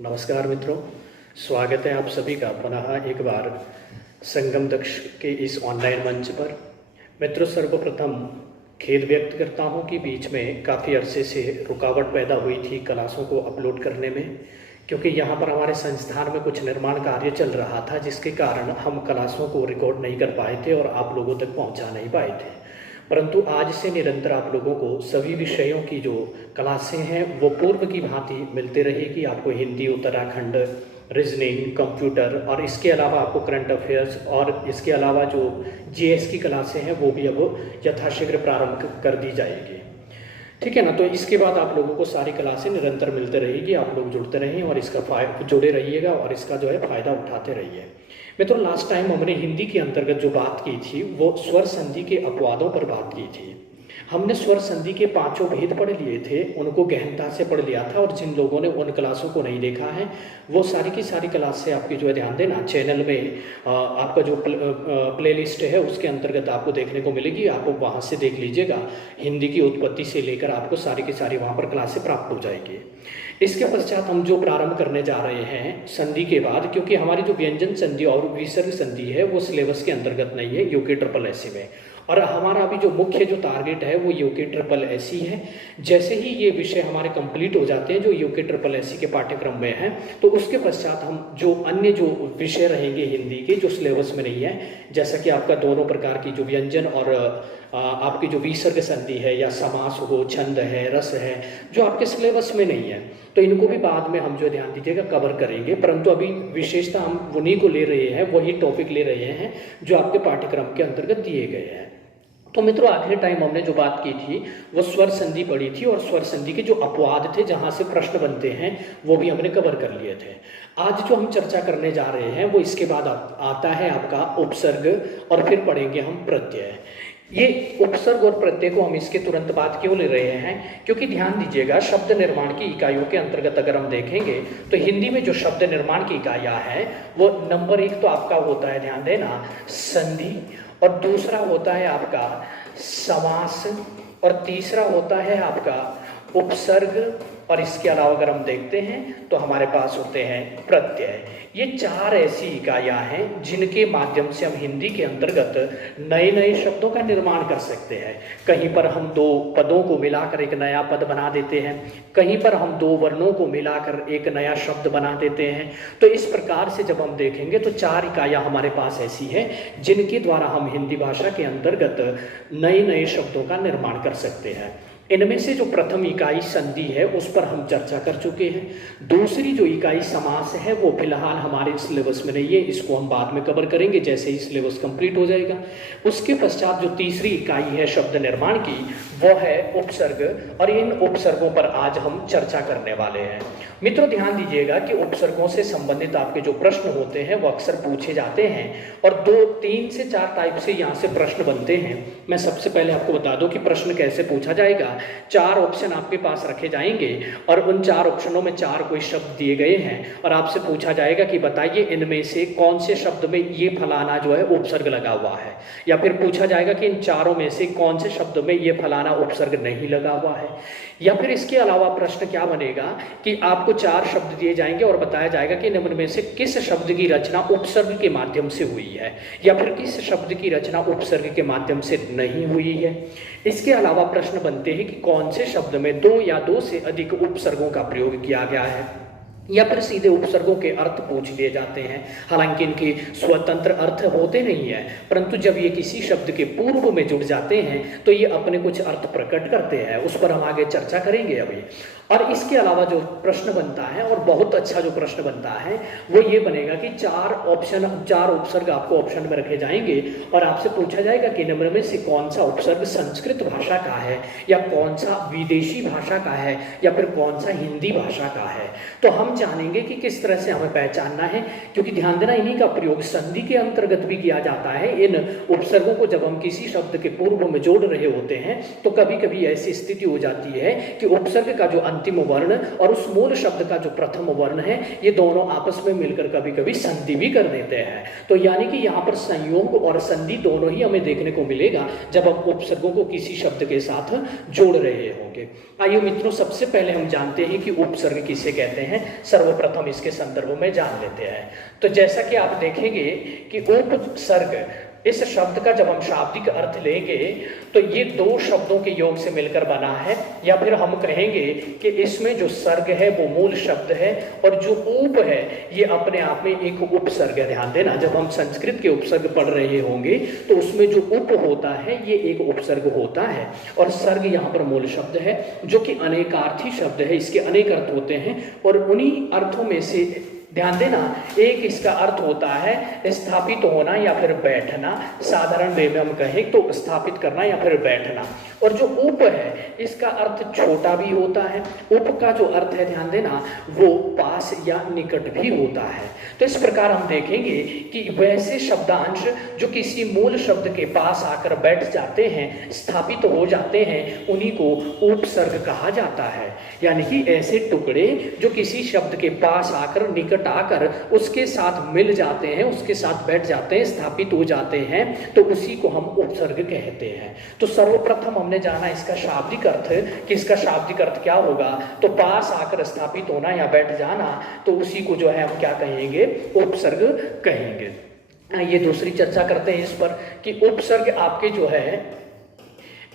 नमस्कार मित्रों, स्वागत है आप सभी का पुनः एक बार संगम दक्ष के इस ऑनलाइन मंच पर। मित्रों, सर्वप्रथम खेद व्यक्त करता हूं कि बीच में काफ़ी अरसे से रुकावट पैदा हुई थी क्लासों को अपलोड करने में, क्योंकि यहाँ पर हमारे संस्थान में कुछ निर्माण कार्य चल रहा था, जिसके कारण हम क्लासों को रिकॉर्ड नहीं कर पाए थे और आप लोगों तक पहुँचा नहीं पाए थे। परंतु आज से निरंतर आप लोगों को सभी विषयों की जो क्लासें हैं वो पूर्व की भांति मिलते रहेगी। आपको हिंदी, उत्तराखंड, रीजनिंग, कंप्यूटर और इसके अलावा आपको करंट अफेयर्स और इसके अलावा जो जीएस की क्लासें हैं वो भी अब यथाशीघ्र प्रारंभ कर दी जाएगी। ठीक है ना। तो इसके बाद आप लोगों को सारी क्लासें निरंतर मिलते रहेगी। आप लोग जुड़ते रहें और इसका जुड़े रहिएगा और इसका जो है फ़ायदा उठाते रहिए। मित्रों, लास्ट टाइम हमने हिंदी के अंतर्गत जो बात की थी वो स्वर संधि के अपवादों पर बात की थी। हमने स्वर संधि के 5 भेद पढ़ लिए थे, उनको गहनता से पढ़ लिया था। और जिन लोगों ने उन क्लासों को नहीं देखा है वो सारी की सारी क्लास से आपकी जो है ध्यान देना, चैनल में आपका जो प्लेलिस्ट है उसके अंतर्गत आपको देखने को मिलेगी। आप वहाँ से देख लीजिएगा। हिंदी की उत्पत्ति से लेकर आपको सारी की सारी वहाँ पर क्लासें प्राप्त हो जाएगी। इसके पश्चात हम जो प्रारंभ करने जा रहे हैं संधि के बाद, क्योंकि हमारी जो व्यंजन संधि और विसर्ग संधि है वो सिलेबस के अंतर्गत नहीं है यूके ट्रिपल एससी में, और हमारा अभी जो मुख्य जो टारगेट है वो यूके ट्रिपल एससी है। जैसे ही ये विषय हमारे कंप्लीट हो जाते हैं जो यूके ट्रिपल एससी के पाठ्यक्रम में है, तो उसके पश्चात हम जो अन्य जो विषय रहेंगे हिंदी के जो सिलेबस में नहीं है, जैसा कि आपका दोनों प्रकार की जो व्यंजन और आपकी जो विसर्ग संधि है या समास हो, छंद है, रस है, जो आपके सिलेबस में नहीं है, तो इनको भी बाद में हम जो ध्यान दीजिएगा कवर करेंगे। परंतु अभी विशेषता हम उन्हीं को ले रहे हैं, वही टॉपिक ले रहे हैं जो आपके पाठ्यक्रम के अंतर्गत दिए गए हैं। तो मित्रों, आखिरी टाइम हमने जो बात की थी वो स्वर संधि पढ़ी थी, और स्वर संधि के जो अपवाद थे जहाँ से प्रश्न बनते हैं वो भी हमने कवर कर लिए थे। आज जो हम चर्चा करने जा रहे हैं वो इसके बाद आता है आपका उपसर्ग, और फिर पढ़ेंगे हम प्रत्यय। ये उपसर्ग और प्रत्यय को हम इसके तुरंत बाद क्यों ले रहे हैं, क्योंकि ध्यान दीजिएगा शब्द निर्माण की इकाइयों के अंतर्गत अगर हम देखेंगे तो हिंदी में जो शब्द निर्माण की इकाइयाँ हैं वो नंबर 1 तो आपका होता है, ध्यान देना, संधि, और दूसरा होता है आपका समास, और तीसरा होता है आपका उपसर्ग, और इसके अलावा अगर हम देखते हैं तो हमारे पास होते हैं प्रत्यय। ये 4 ऐसी इकाइयाँ हैं जिनके माध्यम से हम हिंदी के अंतर्गत नए नए शब्दों का निर्माण कर सकते हैं। कहीं पर हम 2 पदों को मिलाकर एक नया पद बना देते हैं, कहीं पर हम 2 वर्णों को मिलाकर एक नया शब्द बना देते हैं। तो इस प्रकार से जब हम देखेंगे तो 4 इकाइयाँ हमारे पास ऐसी हैं जिनके द्वारा हम हिंदी भाषा के अंतर्गत नए नए शब्दों का निर्माण कर सकते हैं। इनमें से जो प्रथम इकाई संधि है उस पर हम चर्चा कर चुके हैं। दूसरी जो इकाई समास है वो फिलहाल हमारे सिलेबस में नहीं है, इसको हम बाद में कवर करेंगे जैसे ही सिलेबस कंप्लीट हो जाएगा। उसके पश्चात जो तीसरी इकाई है शब्द निर्माण की वो है उपसर्ग, और इन उपसर्गों पर आज हम चर्चा करने वाले हैं। मित्रों, ध्यान दीजिएगा कि उपसर्गों से संबंधित आपके जो प्रश्न होते हैं वो अक्सर पूछे जाते हैं, और 3 से 4 टाइप से यहाँ से प्रश्न बनते हैं। मैं सबसे पहले आपको बता दूं कि प्रश्न कैसे पूछा जाएगा। 4 ऑप्शन आपके पास रखे जाएंगे और उन 4 ऑप्शनों में 4 कोई शब्द दिए गए हैं, और आपसे पूछा जाएगा कि बताइए इनमें से कौन से शब्द में ये फलाना जो है उपसर्ग लगा हुआ है, या फिर पूछा जाएगा कि इन 4 में से कौन से शब्द में ये फलाना उपसर्ग नहीं लगा हुआ है। या फिर इसके अलावा प्रश्न क्या बनेगा कि आपको 4 शब्द दिए जाएंगे और बताया जाएगा कि निम्न में से किस शब्द की रचना उपसर्ग के माध्यम से हुई है, या फिर किस शब्द की रचना उपसर्ग के माध्यम से नहीं हुई है। इसके अलावा प्रश्न बनते हैं कि कौन से शब्द में 2 या 2 से अधिक उपसर्गों का प्रयोग किया गया है, या फिर सीधे उपसर्गों के अर्थ पूछ लिए जाते हैं। हालांकि इनके स्वतंत्र अर्थ होते नहीं है, परंतु जब ये किसी शब्द के पूर्व में जुड़ जाते हैं तो ये अपने कुछ अर्थ प्रकट करते हैं। उस पर हम आगे चर्चा करेंगे अभी। और इसके अलावा जो प्रश्न बनता है, और बहुत अच्छा जो प्रश्न बनता है, वो ये बनेगा कि 4 उपसर्ग आपको ऑप्शन में रखे जाएंगे और आपसे पूछा जाएगा कि निम्न में से कौन सा उपसर्ग संस्कृत भाषा का है, या कौन सा विदेशी भाषा का है, या फिर कौन सा हिंदी भाषा का है। तो हम जानेंगे कि किस तरह से हमें पहचानना है, क्योंकि ध्यान देना इन्हीं का प्रयोग संधि के अंतर्गत भी किया जाता है। इन उपसर्गों को जब हम किसी शब्द के पूर्व में जोड़ रहे होते हैं तो कभी कभी ऐसी स्थिति हो जाती है कि उपसर्ग का जो अंतिम वर्ण और उस मूल शब्द का जो प्रथम वर्ण है, ये दोनों आपस में मिलकर कभी कभी संधि भी कर देते हैं। तो यानी कि यहाँ पर संयोग और संधि दोनों ही हमें देखने को मिलेगा जब हम उपसर्गों को किसी शब्द के साथ जोड़ रहे होंगे। आइए मित्रों, सबसे पहले हम जानते हैं कि उपसर्ग किसे कहते हैं। सर्वप्रथम इसके संदर्भ में जान लेते हैं। तो जैसा कि आप देखेंगे कि उपसर्ग, इस शब्द का जब हम शाब्दिक अर्थ लेंगे तो ये दो शब्दों के योग से मिलकर बना है, या फिर हम कहेंगे कि इसमें जो सर्ग है वो मूल शब्द है और जो उप है ये अपने आप में एक उपसर्ग है। ध्यान देना, जब हम संस्कृत के उपसर्ग पढ़ रहे होंगे तो उसमें जो उप होता है ये एक उपसर्ग होता है, और सर्ग यहाँ पर मूल शब्द है जो कि अनेकार्थी शब्द है। इसके अनेक अर्थ होते हैं और उन्हीं अर्थों में से ध्यान देना, एक इसका अर्थ होता है स्थापित होना या फिर बैठना। साधारण वे में हम कहें तो स्थापित करना या फिर बैठना। और जो उप है इसका अर्थ छोटा भी होता है। उप का जो अर्थ है, ध्यान देना, वो पास या निकट भी होता है। तो इस प्रकार हम देखेंगे कि वैसे शब्दांश जो किसी मूल शब्द के पास आकर बैठ जाते हैं, स्थापित हो जाते हैं, उन्हीं को उपसर्ग कहा जाता है। यानी कि ऐसे टुकड़े जो किसी शब्द के पास आकर, निकट आकर उसके साथ मिल जाते हैं, उसके साथ बैठ जाते हैं, स्थापित हो जाते हैं, तो उसी को हम उपसर्ग कहते हैं। तो सर्वप्रथम हमने जाना इसका शाब्दिक अर्थ कि इसका शाब्दिक अर्थ क्या होगा। तो पास आकर स्थापित होना या बैठ जाना, तो उसी को जो है हम क्या कहेंगे, उपसर्ग कहेंगे। ये दूसरी चर्चा करते हैं इस पर कि उपसर्ग आपके जो है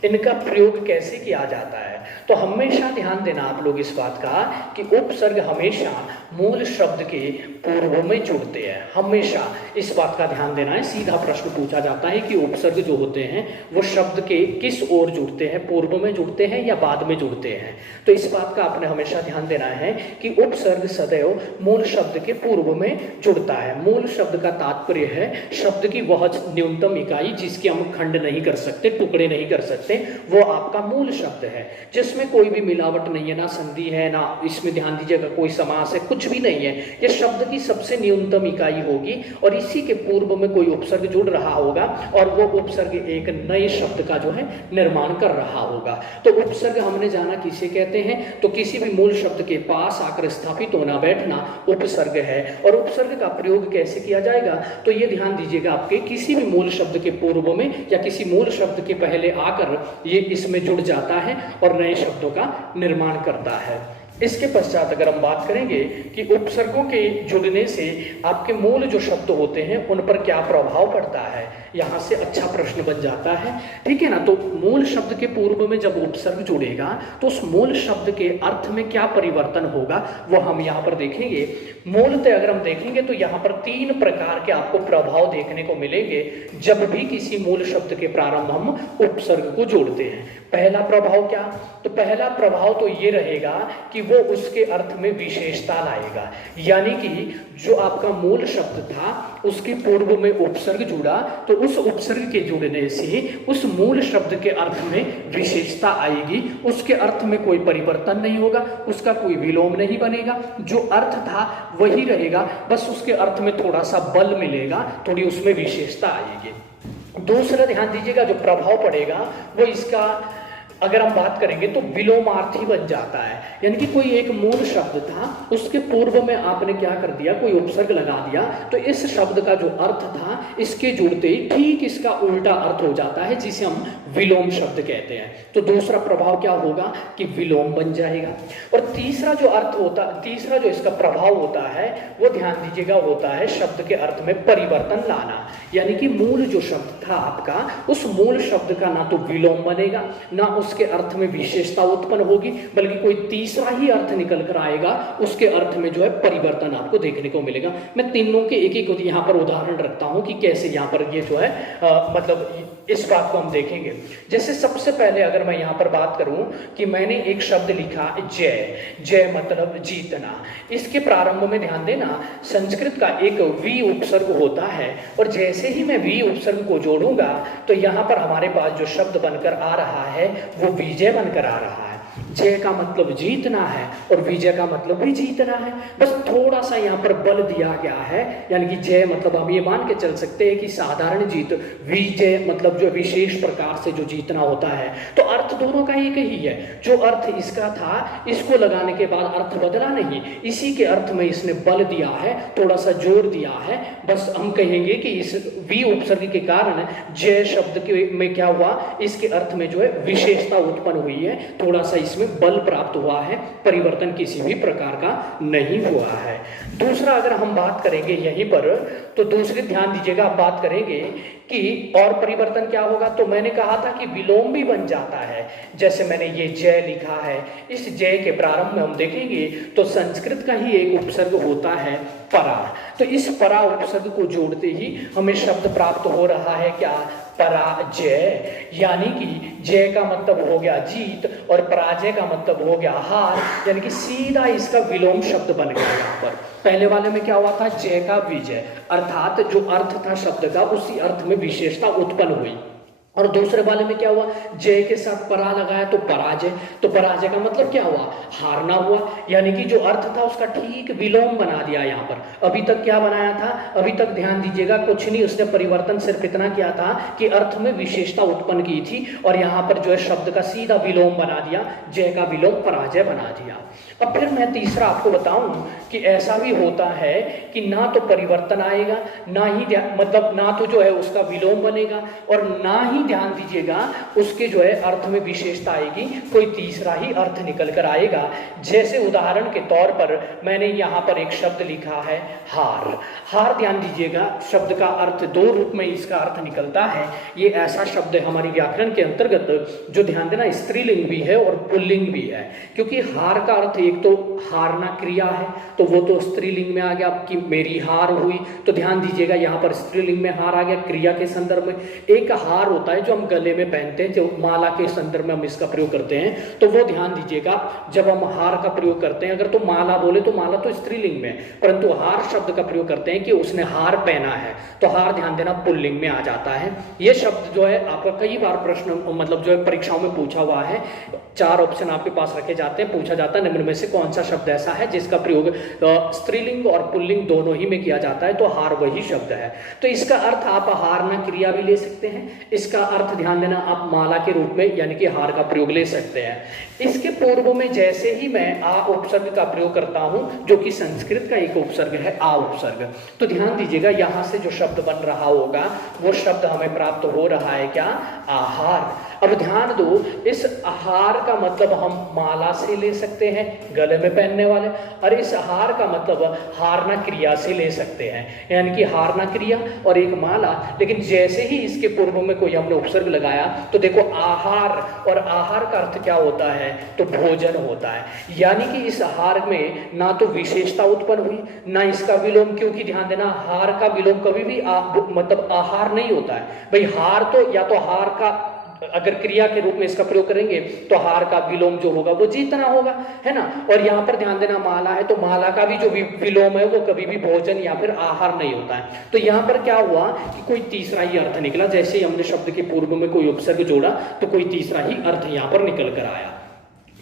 इनका प्रयोग कैसे किया जाता है। तो हमेशा ध्यान देना आप लोग इस बात का कि उपसर्ग हमेशा मूल शब्द के पूर्व में जुड़ते हैं। हमेशा इस बात का ध्यान देना है। सीधा प्रश्न पूछा जाता है कि उपसर्ग जो होते हैं वो शब्द के किस ओर जुड़ते हैं, पूर्व में जुड़ते हैं या बाद में जुड़ते हैं। तो इस बात का आपने हमेशा ध्यान देना है कि उपसर्ग सदैव मूल शब्द के पूर्व में जुड़ता है। मूल शब्द का तात्पर्य है शब्द की वह न्यूनतम इकाई जिसके हम खंड नहीं कर सकते, टुकड़े नहीं कर सकते, वो आपका मूल शब्द है, जिसमें कोई भी मिलावट नहीं है, ना संधि है, ना इसमें ध्यान दीजिएगा कोई समास है, कुछ भी नहीं है। ये शब्द की सबसे न्यूनतम इकाई होगी और इसी के पूर्व में कोई उपसर्ग जुड़ रहा होगा और वो उपसर्ग एक नए शब्द का जो है निर्माण कर रहा होगा। तो उपसर्ग हमने जाना किसे कहते हैं, तो किसी भी मूल शब्द के पास आकर स्थापित होना, बैठना उपसर्ग है। और उपसर्ग का प्रयोग कैसे किया जाएगा, तो ये ध्यान दीजिएगा, आपके किसी भी मूल शब्द के पूर्व में या किसी मूल शब्द के पहले आकर ये इसमें जुड़ जाता है और नए शब्दों का निर्माण करता है। इसके पश्चात अगर हम बात करेंगे कि उपसर्गों के जुड़ने से आपके मूल जो शब्द होते हैं उन पर क्या प्रभाव पड़ता है, यहाँ से अच्छा प्रश्न बन जाता है, ठीक है ना। तो मूल शब्द के पूर्व में जब उपसर्ग जुड़ेगा तो उस मूल शब्द के अर्थ में क्या परिवर्तन होगा वो हम यहाँ पर देखेंगे। मूलतः अगर हम देखेंगे तो यहाँ पर 3 प्रकार के आपको प्रभाव देखने को मिलेंगे जब भी किसी मूल शब्द के प्रारंभ हम उपसर्ग को जोड़ते हैं। पहला प्रभाव क्या, तो पहला प्रभाव तो ये रहेगा कि वो उसके अर्थ में विशेषता लाएगा। यानी कि जो आपका मूल शब्द था उसके पूर्व में उपसर्ग जुड़ा तो उस उपसर्ग के जुड़ने से उस मूल शब्द के अर्थ में विशेषता आएगी। उसके अर्थ में कोई परिवर्तन नहीं होगा, उसका कोई विलोम नहीं बनेगा, जो अर्थ था वही रहेगा, बस उसके अर्थ में थोड़ा सा बल मिलेगा, थोड़ी उसमें विशेषता आएगी। दूसरा ध्यान दीजिएगा जो प्रभाव पड़ेगा वो इसका अगर हम बात करेंगे तो विलोमार्थी बन जाता है। यानी कि कोई एक मूल शब्द था उसके पूर्व में आपने क्या कर दिया, कोई उपसर्ग लगा दिया, तो इस शब्द का जो अर्थ था इसके जुड़ते ही ठीक इसका उल्टा अर्थ हो जाता है जिसे हम विलोम शब्द कहते हैं। तो दूसरा प्रभाव क्या होगा कि विलोम बन जाएगा। और तीसरा जो इसका प्रभाव होता है वो ध्यान दीजिएगा होता है शब्द के अर्थ में परिवर्तन लाना। यानी कि मूल जो शब्द था आपका उस मूल शब्द का ना तो विलोम बनेगा ना उसके अर्थ में विशेषता उत्पन्न होगी, बल्कि कोई तीसरा ही अर्थ निकल कर आएगा, उसके अर्थ में जो है परिवर्तन आपको देखने को मिलेगा। मैं तीनों के एक एक यहाँ पर उदाहरण रखता हूँ कि कैसे यहाँ पर ये जो है मतलब इस बात को हम देखेंगे। जैसे सबसे पहले अगर मैं यहाँ पर बात करूं कि मैंने एक शब्द लिखा जय, जय मतलब जीतना। इसके प्रारंभ में ध्यान देना संस्कृत का एक वी उपसर्ग होता है और जैसे ही मैं वी उपसर्ग को जोड़ूंगा तो यहाँ पर हमारे पास जो शब्द बनकर आ रहा है वो विजय बनकर आ रहा है। जय का मतलब जीतना है और विजय का मतलब भी जीतना है। बस थोड़ा सा यहाँ पर बल दिया गया है, यानी कि जय मतलब हम ये मान के चल सकते हैं कि साधारण जीत, विजय मतलब जो विशेष प्रकार से जो जीतना होता है। तो अर्थ दोनों का एक ही है, जो अर्थ इसका था इसको लगाने के बाद अर्थ बदला नहीं, इसी के अर्थ में इसने बल दिया है, थोड़ा सा जोर दिया है। बस हम कहेंगे कि इस वी उपसर्ग के कारण जय शब्द के में क्या हुआ, इसके अर्थ में जो है विशेषता उत्पन्न हुई है, थोड़ा सा इसमें बल प्राप्त हुआ है, परिवर्तन किसी भी प्रकार का नहीं हुआ है। दूसरा अगर हम बात करेंगे यहीं पर, तो दूसरे ध्यान दीजिएगा, आप बात करेंगे कि और परिवर्तन क्या होगा, तो मैंने कहा था कि विलोम भी बन जाता है। जैसे मैंने ये जय लिखा है, इस जय के प्रारंभ में हम देखेंगे तो संस्कृत का ही एक उपसर्ग होता है परा, तो इस परा उपसर्ग को जोड़ते ही हमें शब्द प्राप्त हो रहा है क्या, पराजय। यानी कि जय का मतलब हो गया जीत और पराजय का मतलब हो गया हार, यानी कि सीधा इसका विलोम शब्द बन गया। यहाँ पर पहले वाले में क्या हुआ था, जय का विजय, अर्थात जो अर्थ था शब्द का उसी अर्थ में विशेषता उत्पन्न हुई। और दूसरे वाले में क्या हुआ, जय के साथ परा लगाया तो पराजय, तो पराजय का मतलब क्या हुआ, हारना हुआ, यानी कि जो अर्थ था उसका ठीक विलोम बना दिया। यहाँ पर अभी तक क्या बनाया था, अभी तक ध्यान दीजिएगा कुछ नहीं, उसने परिवर्तन सिर्फ इतना किया था कि अर्थ में विशेषता उत्पन्न की थी, और यहाँ पर जो है शब्द का सीधा विलोम बना दिया, जय का विलोम पराजय बना दिया। अब फिर मैं तीसरा आपको बताऊं कि ऐसा भी होता है कि ना तो परिवर्तन आएगा, ना ही मतलब ना तो जो है उसका विलोम बनेगा, और ना ही ध्यान दीजिएगा उसके जो है अर्थ में विशेषता आएगी, कोई तीसरा ही अर्थ निकल कर आएगा। जैसे उदाहरण के तौर पर मैंने यहाँ पर एक शब्द लिखा है हार। हार ध्यान दीजिएगा, शब्द का अर्थ दो रूप में इसका अर्थ निकलता है। ये ऐसा शब्द है हमारी व्याकरण के अंतर्गत जो ध्यान देना स्त्रीलिंग भी है और पुल्लिंग भी है, क्योंकि हार का अर्थ एक तो हारना क्रिया है, तो वो तो स्त्रीलिंग में आ गया कि मेरी हार हुई, तो ध्यान दीजिएगा यहाँ पर स्त्रीलिंग में हार आ गया क्रिया के संदर्भ में। एक हार होता है जो हम गले में पहनते हैं, जो माला के संदर्भ में हम इसका प्रयोग करते हैं, तो वो ध्यान दीजिएगा जब हम हार का प्रयोग करते हैं, अगर तो माला बोले तो माला तो स्त्रीलिंग में, परंतु हार शब्द का प्रयोग करते हैं कि उसने हार पहना है, तो हार ध्यान देना पुल्लिंग में आ जाता है। ये शब्द जो है आपका कई बार प्रश्न मतलब जो है परीक्षाओं में पूछा हुआ है, 4 ऑप्शन आपके पास रखे जाते हैं, पूछा जाता है निम्न में से कौन सा शब्द ऐसा है जिसका प्रयोग स्त्रीलिंग और पुल्लिंग दोनों ही में किया जाता है, तो हार वही शब्द है। तो इसका अर्थ आप हारना क्रिया भी ले सकते हैं, इसका अर्थ ध्यान देना आप माला के रूप में यानी कि हार का प्रयोग ले सकते हैं। इसके पूर्व में जैसे ही मैं आ उपसर्ग का प्रयोग करता हूं, जो कि संस्कृत का एक उपसर्ग है आ उपसर्ग, तो ध्यान दीजिएगा यहां से जो शब्द बन रहा होगा वो शब्द हमें प्राप्त हो रहा है क्या, आहार। अब ध्यान दो, इस आहार का मतलब हम माला से ले सकते हैं, गले में पहनने वाले, और इस हार का मतलब हारना क्रिया से ले सकते हैं, यानी कि हारना क्रिया और एक माला। लेकिन जैसे ही इसके पूर्व में कोई हमने उपसर्ग लगाया तो देखो आहार, और आहार का अर्थ क्या होता है, तो भोजन होता है, यानी कि इस आहार में ना तो विशेषता उत्पन्न हुई ना इसका विलोम, क्योंकि ध्यान देना हार का विलोम कभी भी मतलब आहार नहीं होता है भाई। हार तो या तो हार का अगर क्रिया के रूप में इसका प्रयोग करेंगे तो हार का विलोम जो होगा वो जीतना होगा, है ना। और यहाँ पर ध्यान देना माला है, तो माला का भी जो विलोम है वो कभी भी भोजन या फिर आहार नहीं होता है। तो यहाँ पर क्या हुआ कि कोई तीसरा ही अर्थ निकला, जैसे ही हमने शब्द के पूर्व में कोई उपसर्ग जोड़ा तो कोई तीसरा ही अर्थ यहाँ पर निकल कर आया।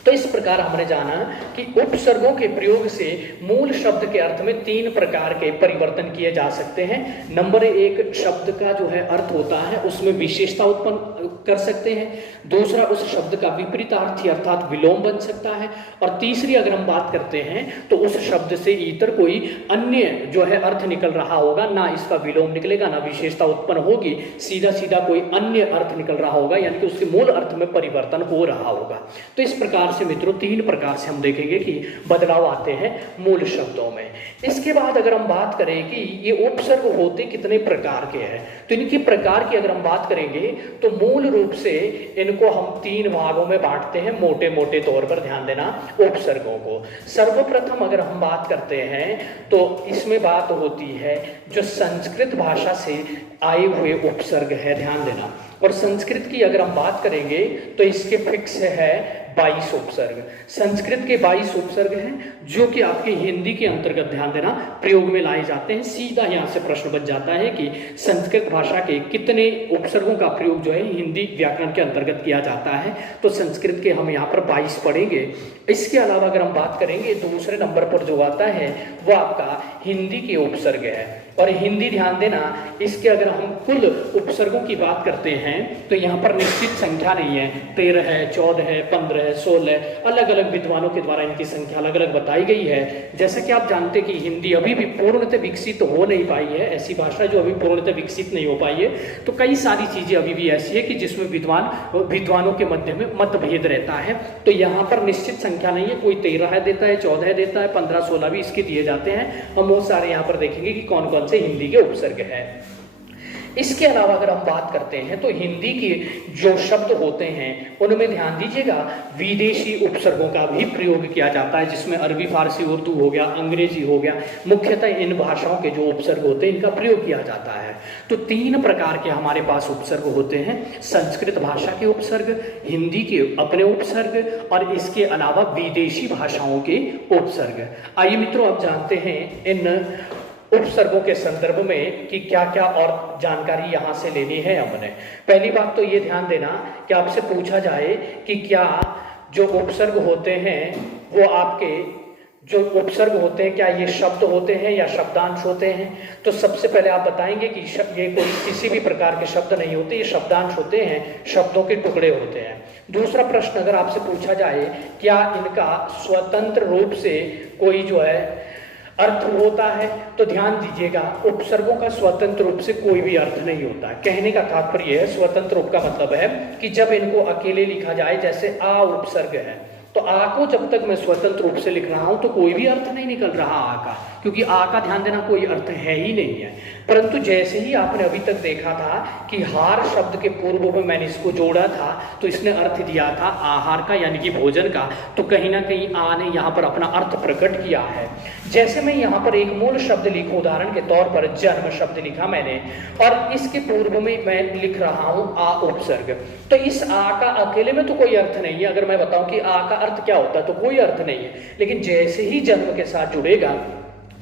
तो इस प्रकार हमने जाना कि उपसर्गों के प्रयोग से मूल शब्द के अर्थ में 3 प्रकार के परिवर्तन किए जा सकते हैं। नंबर 1, शब्द का जो है अर्थ होता है उसमें विशेषता उत्पन्न कर सकते हैं। दूसरा, उस शब्द का विपरीतार्थी अर्थात विलोम बन सकता है। और तीसरी अगर हम बात करते हैं तो उस शब्द से इतर कोई अन्य जो है अर्थ निकल रहा होगा, ना इसका विलोम निकलेगा ना विशेषता उत्पन्न होगी, सीधा सीधा कोई अन्य अर्थ निकल रहा होगा, यानी कि उसके मूल अर्थ में परिवर्तन हो रहा होगा। तो इस प्रकार से मित्रों 3 प्रकार से हम देखेंगे कि बदलाव आते हैं मूल शब्दों में। इसके बाद अगर हम बात करें कि ये उपसर्ग होते कितने प्रकार के हैं, तो इनकी प्रकार की अगर हम बात करेंगे तो मूल रूप से इनको हम 3 भागों में बांटते हैं, मोटे मोटे तौर पर ध्यान देना उपसर्गों को। सर्वप्रथम अगर हम बात करते हैं तो इसमें बात होती है जो संस्कृत भाषा से आए हुए उपसर्ग है, ध्यान देना। और संस्कृत की अगर हम बात करेंगे तो इसके फिक्स है 22 उपसर्ग। संस्कृत के 22 उपसर्ग हैं जो कि आपके हिंदी के अंतर्गत, ध्यान देना, प्रयोग में लाए जाते हैं। सीधा यहाँ से प्रश्न बन जाता है कि संस्कृत भाषा के कितने उपसर्गों का प्रयोग जो है हिंदी व्याकरण के अंतर्गत किया जाता है। तो संस्कृत के हम यहाँ पर 22 पढ़ेंगे। इसके अलावा अगर हम बात करेंगे दूसरे नंबर पर जो आता है वो आपका हिंदी के उपसर्ग है। और हिंदी, ध्यान देना, इसके अगर हम कुल उपसर्गों की बात करते हैं तो यहाँ पर निश्चित संख्या नहीं है, 13 है, 14 है, 15 है, 16, अलग अलग विद्वानों के द्वारा इनकी संख्या अलग अलग बताई गई है। जैसे कि आप जानते कि हिंदी अभी भी पूर्णतः विकसित हो नहीं पाई है, ऐसी भाषा जो अभी पूर्णतः विकसित नहीं हो पाई है। तो कई सारी चीजें अभी भी ऐसी है कि जिसमें विद्वानों के मध्य में मतभेद रहता है। तो यहाँ पर निश्चित संख्या नहीं है, कोई 13 देता है, 14 देता है, 15, 16 भी इसके दिए जाते हैं। हम वो सारे यहाँ पर देखेंगे कि कौन कौन से हिंदी के उपसर्ग है। इसके अलावा अगर हम बात करते हैं तो हिंदी के जो शब्द होते हैं उनमें ध्यान दीजिएगा विदेशी उपसर्गों का भी प्रयोग किया जाता है, जिसमें अरबी, फारसी, उर्दू हो गया, अंग्रेजी हो गया। मुख्यतः इन भाषाओं के जो उपसर्ग होते हैं इनका प्रयोग किया जाता है। तो 3 प्रकार के हमारे पास उपसर्ग होते हैं, संस्कृत भाषा के उपसर्ग, हिंदी के अपने उपसर्ग और इसके अलावा विदेशी भाषाओं के उपसर्ग। आइए मित्रों, अब जानते हैं इन उपसर्गों के संदर्भ में कि क्या क्या और जानकारी यहां से लेनी है हमने। पहली बात तो ये ध्यान देना कि आपसे पूछा जाए कि क्या जो उपसर्ग होते हैं वो आपके जो उपसर्ग होते हैं क्या ये शब्द होते हैं या शब्दांश होते हैं। तो सबसे पहले आप बताएंगे कि ये कोई किसी भी प्रकार के शब्द नहीं होते, ये शब्दांश होते हैं, शब्दों के टुकड़े होते हैं। दूसरा प्रश्न अगर आपसे पूछा जाए क्या इनका स्वतंत्र रूप से कोई जो है अर्थ होता है, तो ध्यान दीजिएगा उपसर्गों का स्वतंत्र रूप से कोई भी अर्थ नहीं होता है। कहने का तात्पर्य है, स्वतंत्र रूप का मतलब है कि जब इनको अकेले लिखा जाए, जैसे आ उपसर्ग है, तो आ को जब तक मैं स्वतंत्र रूप से लिख रहा हूं तो कोई भी अर्थ नहीं निकल रहा आ का, क्योंकि आ का, ध्यान देना, कोई अर्थ है ही नहीं है। परंतु जैसे ही आपने अभी तक देखा था कि हार शब्द के पूर्व में मैंने इसको जोड़ा था तो इसने अर्थ दिया था आहार का, यानी कि भोजन का, तो कहीं ना कहीं आ ने यहाँ पर अपना अर्थ प्रकट किया है। जैसे मैं यहाँ पर एक मूल शब्द लिखूं, उदाहरण के तौर पर जन्म शब्द लिखा मैंने, और इसके पूर्व में मैं लिख रहा हूं आ उपसर्ग, तो इस आ का अकेले में तो कोई अर्थ नहीं है। अगर मैं बताऊं कि आ का अर्थ क्या होता है तो कोई अर्थ नहीं है, लेकिन जैसे ही जन्म के साथ जुड़ेगा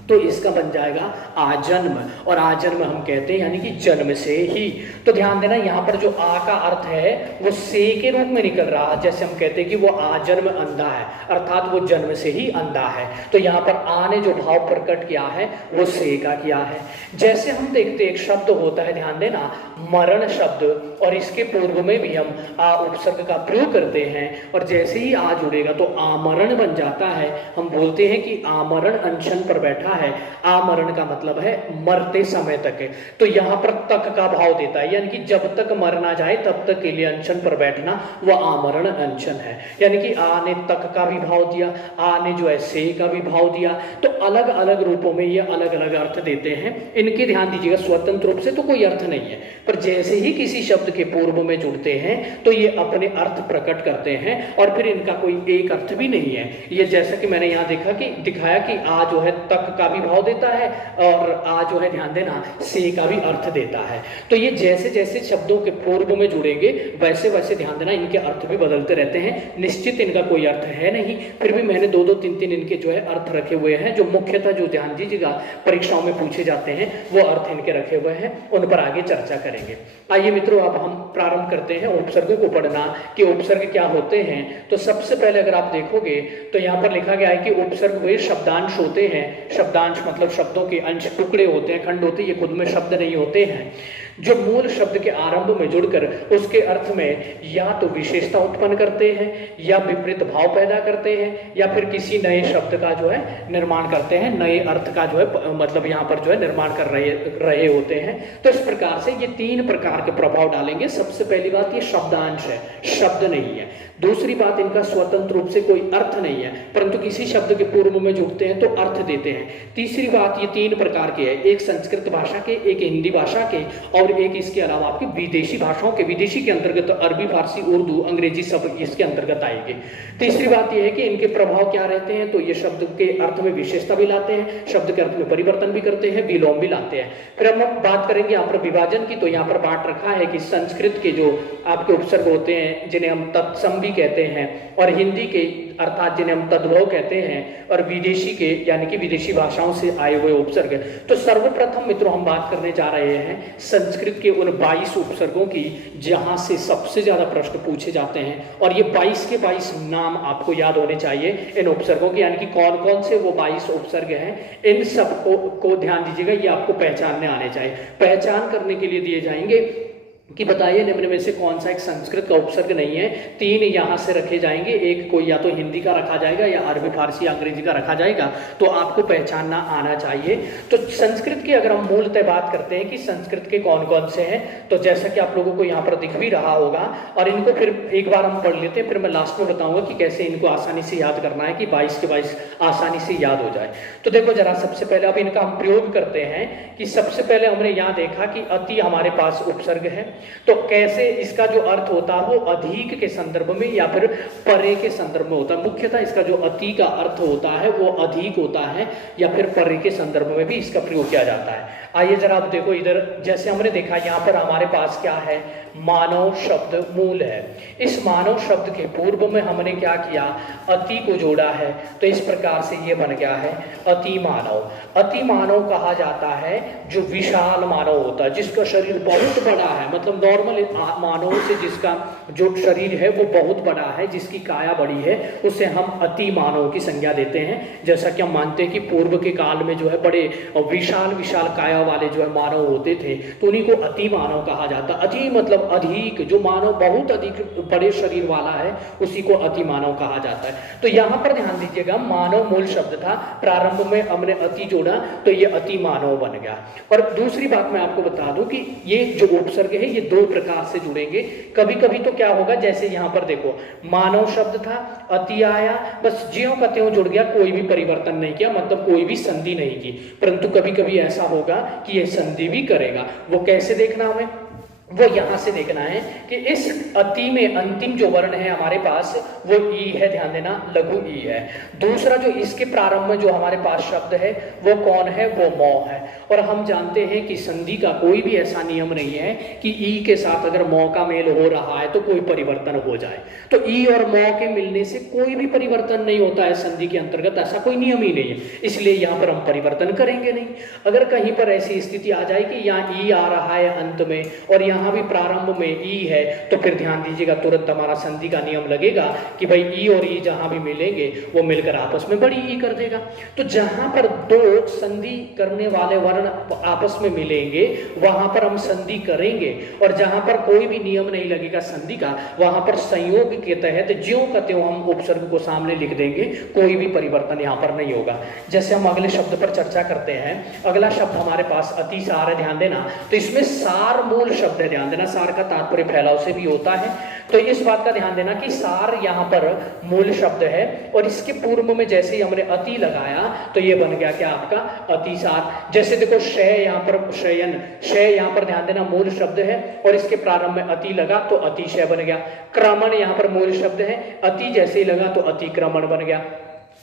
तो इसका बन जाएगा आजन्म, और आजन्म हम कहते हैं यानी कि जन्म से ही। तो ध्यान देना यहाँ पर जो आ का अर्थ है वो से के रूप में निकल रहा है, जैसे हम कहते हैं कि वो आजन्म अंधा है, अर्थात वो जन्म से ही अंधा है। तो यहाँ पर आ ने जो भाव प्रकट किया है वो से का किया है। जैसे हम देखते एक शब्द होता है, ध्यान देना, मरण शब्द, और इसके पूर्व में भी हम आ उपसर्ग का प्रयोग करते हैं, और जैसे ही आ जुड़ेगा तो आमरण बन जाता है। हम बोलते हैं कि आमरण अनशन पर बैठा है, आमरण का मतलब है मरते समय तक है। तो यहाँ पर तक का भाव देता है, यानी कि जब तक मर ना जाए तब तक के लिए अनशन पर बैठना वह आमरण अनशन है। यानी कि आ ने तक का भी भाव दिया, आ ने जो है से का भी भाव दिया। तो अलग अलग रूपों में ये अलग अलग अर्थ देते हैं। इनके ध्यान दीजिएगा स्वतंत्र रूप से तो कोई अर्थ नहीं है, पर जैसे ही किसी शब्द के पूर्व में जुड़ते हैं तो ये अपने अर्थ प्रकट करते हैं, और फिर इनका कोई एक अर्थ भी नहीं है। ये जैसा कि मैंने यहाँ दिखाया कि आ जो है तक का भी भाव देता है, और आ जो है, ध्यान देना, से का भी अर्थ देता है। तो ये जैसे जैसे शब्दों के पूर्व में जुड़ेंगे वैसे वैसे, ध्यान देना, इनके अर्थ भी बदलते रहते हैं। निश्चित इनका कोई अर्थ है नहीं, फिर भी मैंने 2-2, 3-3 इनके जो है अर्थ रखे हुए हैं, जो मुख्यतः जो ध्यान दीजिएगा परीक्षाओं में पूछे जाते हैं वो अर्थ इनके रखे हुए हैं, उन पर आगे चर्चा करेंगे। आइए मित्रों, अब हम प्रारंभ करते हैं उपसर्गों को पढ़ना कि उपसर्ग क्या होते हैं। तो सबसे पहले अगर आप देखोगे तो यहाँ पर लिखा गया है कि उपसर्ग वे शब्दांश होते हैं। शब्दांश मतलब शब्दों के अंश, टुकड़े होते हैं, खंड होते हैं, ये खुद में शब्द नहीं होते हैं, जो मूल शब्द के आरंभ में जुड़कर उसके अर्थ में या तो विशेषता उत्पन्न करते हैं, या विपरीत भाव पैदा करते हैं, या फिर किसी नए शब्द का जो है निर्माण करते हैं, नए अर्थ का जो है मतलब यहाँ पर जो है निर्माण कर रहे होते हैं। तो इस प्रकार से ये 3 प्रकार के प्रभाव डालेंगे। सबसे पहली बात, ये शब्दांश है, शब्द नहीं है। दूसरी बात, इनका स्वतंत्र रूप से कोई अर्थ नहीं है, परंतु किसी शब्द के पूर्व में जुड़ते हैं तो अर्थ देते हैं। तीसरी बात, ये 3 प्रकार के हैं, एक संस्कृत भाषा के, एक हिंदी भाषा के, और और एक इसके अलावा आपकी विदेशी भाषाओं के, विदेशी के अंतर्गत अरबी, फारसी, उर्दू, अंग्रेजी सब इसके अंतर्गत आएंगे। तीसरी बात यह है कि इनके प्रभाव क्या रहते हैं, तो ये शब्द के अर्थ में विशेषता भी लाते हैं, शब्द के अर्थ में परिवर्तन भी करते हैं, विलोम भी लाते हैं। फिर हम बात करेंगे यहाँ पर विभाजन की, तो यहाँ पर बांट रखा है कि संस्कृत के जो आपके उपसर्ग होते हैं जिन्हें हम तत्सम भी कहते हैं, और हिंदी के अर्थात जिन्हें हम तद्भव कहते हैं, और विदेशी के यानी कि विदेशी भाषाओं से आए हुए उपसर्ग। तो सर्वप्रथम मित्रों हम बात करने जा रहे हैं संस्कृत के उन 22 उपसर्गों की जहां से सबसे ज्यादा प्रश्न पूछे जाते हैं, और ये 22 के 22 नाम आपको याद होने चाहिए इन उपसर्गों के, यानी कि कौन कौन से वो 22 उपसर्ग हैं, इन सब को ध्यान दीजिएगा, ये आपको पहचानने आने चाहिए। पहचान करने के लिए दिए जाएंगे कि बताइए निम्न में से कौन सा एक संस्कृत का उपसर्ग नहीं है। 3 यहां से रखे जाएंगे, एक कोई या तो हिंदी का रखा जाएगा या अरबी, फारसी, अंग्रेजी का रखा जाएगा, तो आपको पहचानना आना चाहिए। तो संस्कृत की अगर हम मूलतः बात करते हैं कि संस्कृत के कौन कौन से हैं, तो जैसा कि आप लोगों को यहाँ पर दिख भी रहा होगा, और इनको फिर एक बार हम पढ़ लेते हैं, फिर मैं लास्ट में बताऊंगा कि कैसे इनको आसानी से याद करना है कि 22 के 22 आसानी से याद हो जाए। तो देखो जरा, सबसे पहले अब इनका हम प्रयोग करते हैं कि सबसे पहले हमने यहाँ देखा कि अति हमारे पास उपसर्ग है, तो कैसे इसका जो अर्थ होता है वो अधिक के संदर्भ में या फिर परे के संदर्भ में होता है। मुख्यतः इसका जो अति का अर्थ होता है वो अधिक होता है या फिर परे के संदर्भ में भी इसका प्रयोग किया जाता है। आइए जरा आप देखो इधर, जैसे हमने देखा यहाँ पर हमारे पास क्या है, मानव शब्द मूल है। इस मानव शब्द के पूर्व में हमने क्या किया, अति को जोड़ा है, तो इस प्रकार से ये बन गया है अति मानव। अति मानव कहा जाता है जो विशाल मानव होता है, जिसका शरीर बहुत बड़ा है, मतलब नॉर्मल मानव से जिसका जो शरीर है वो बहुत बड़ा है, जिसकी काया बड़ी है, उसे हम अति मानव की संज्ञा देते हैं। जैसा कि हम मानते हैं कि पूर्व के काल में जो है बड़े विशाल विशाल काया वाले जो है मानव होते थे, तो उन्हीं को अति मानव कहा जाता। अति मतलब अधिक, जो मानव बहुत अधिक बड़े शरीर वाला है उसी को अति मानव कहा जाता है। तो यहां पर ध्यान दीजिएगा, मानव मूल शब्द था, प्रारंभ में हमने अति जोड़ा तो ये अति मानव बन गया। और दूसरी बात मैं आपको बता दूं कि ये जो उपसर्ग है ये 2 प्रकार से जुड़ेंगे। कभी कभी तो क्या होगा, जैसे यहां पर देखो मानव शब्द था, अति आया, बस ज्यों का त्यों जुड़ गया, कोई भी परिवर्तन नहीं किया, मतलब कोई भी संधि नहीं की। परंतु कभी कभी ऐसा होगा कि ये संधि भी करेगा। वो कैसे देखना हमें, वो यहां से देखना है कि इस अति में अंतिम जो वर्ण है हमारे पास वो ई है, ध्यान देना, लघु ई है। दूसरा जो इसके प्रारंभ में जो हमारे पास शब्द है वो कौन है, वो मौ है। और हम जानते हैं कि संधि का कोई भी ऐसा नियम नहीं है कि ई के साथ अगर मौ का मेल हो रहा है तो कोई परिवर्तन हो जाए। तो ई और मौ के मिलने से कोई भी परिवर्तन नहीं होता है संधि के अंतर्गत, ऐसा कोई नियम ही नहीं है, इसलिए यहाँ पर हम परिवर्तन करेंगे नहीं। अगर कहीं पर ऐसी स्थिति आ जाए कि यहाँ ई आ रहा है अंत में और यहाँ भी प्रारंभ में ई है, तो फिर ध्यान दीजिएगा तुरंत हमारा संधि का नियम लगेगा कि भाई ई और ई जहां भी मिलेंगे वो मिलकर आपस में बड़ी ई कर देगा। तो जहां पर 2 संधि करने वाले वर्ण आपस में मिलेंगे वहां पर हम संधि करेंगे, और जहां पर कोई भी नियम नहीं लगेगा संधि का, वहां पर संयोग के तहत ज्यों का त्यों हम उपसर्ग को सामने लिख देंगे, कोई भी परिवर्तन यहां पर नहीं होगा। जैसे हम अगले शब्द पर चर्चा करते हैं, अगला शब्द हमारे पास अतिसार है, ध्यान देना। तो इसमें सार मूल शब्द है, ध्यान देना, सार का तात्पर्य फैलाव से भी होता है, तो इस बात का ध्यान देना कि सार यहाँ पर मूल शब्द है, और इसके पूर्व में जैसे ही हमने अति लगाया तो ये बन गया क्या आपका अतिसार। जैसे देखो शय यहाँ पर शयन, शय यहाँ पर ध्यान देना मूल शब्द है और इसके प्रारंभ में अति लगा तो अतिशय बन गया। क्रमण यहाँ पर मूल शब्द है, अति जैसे ही लगा तो अतिक्रमण बन गया।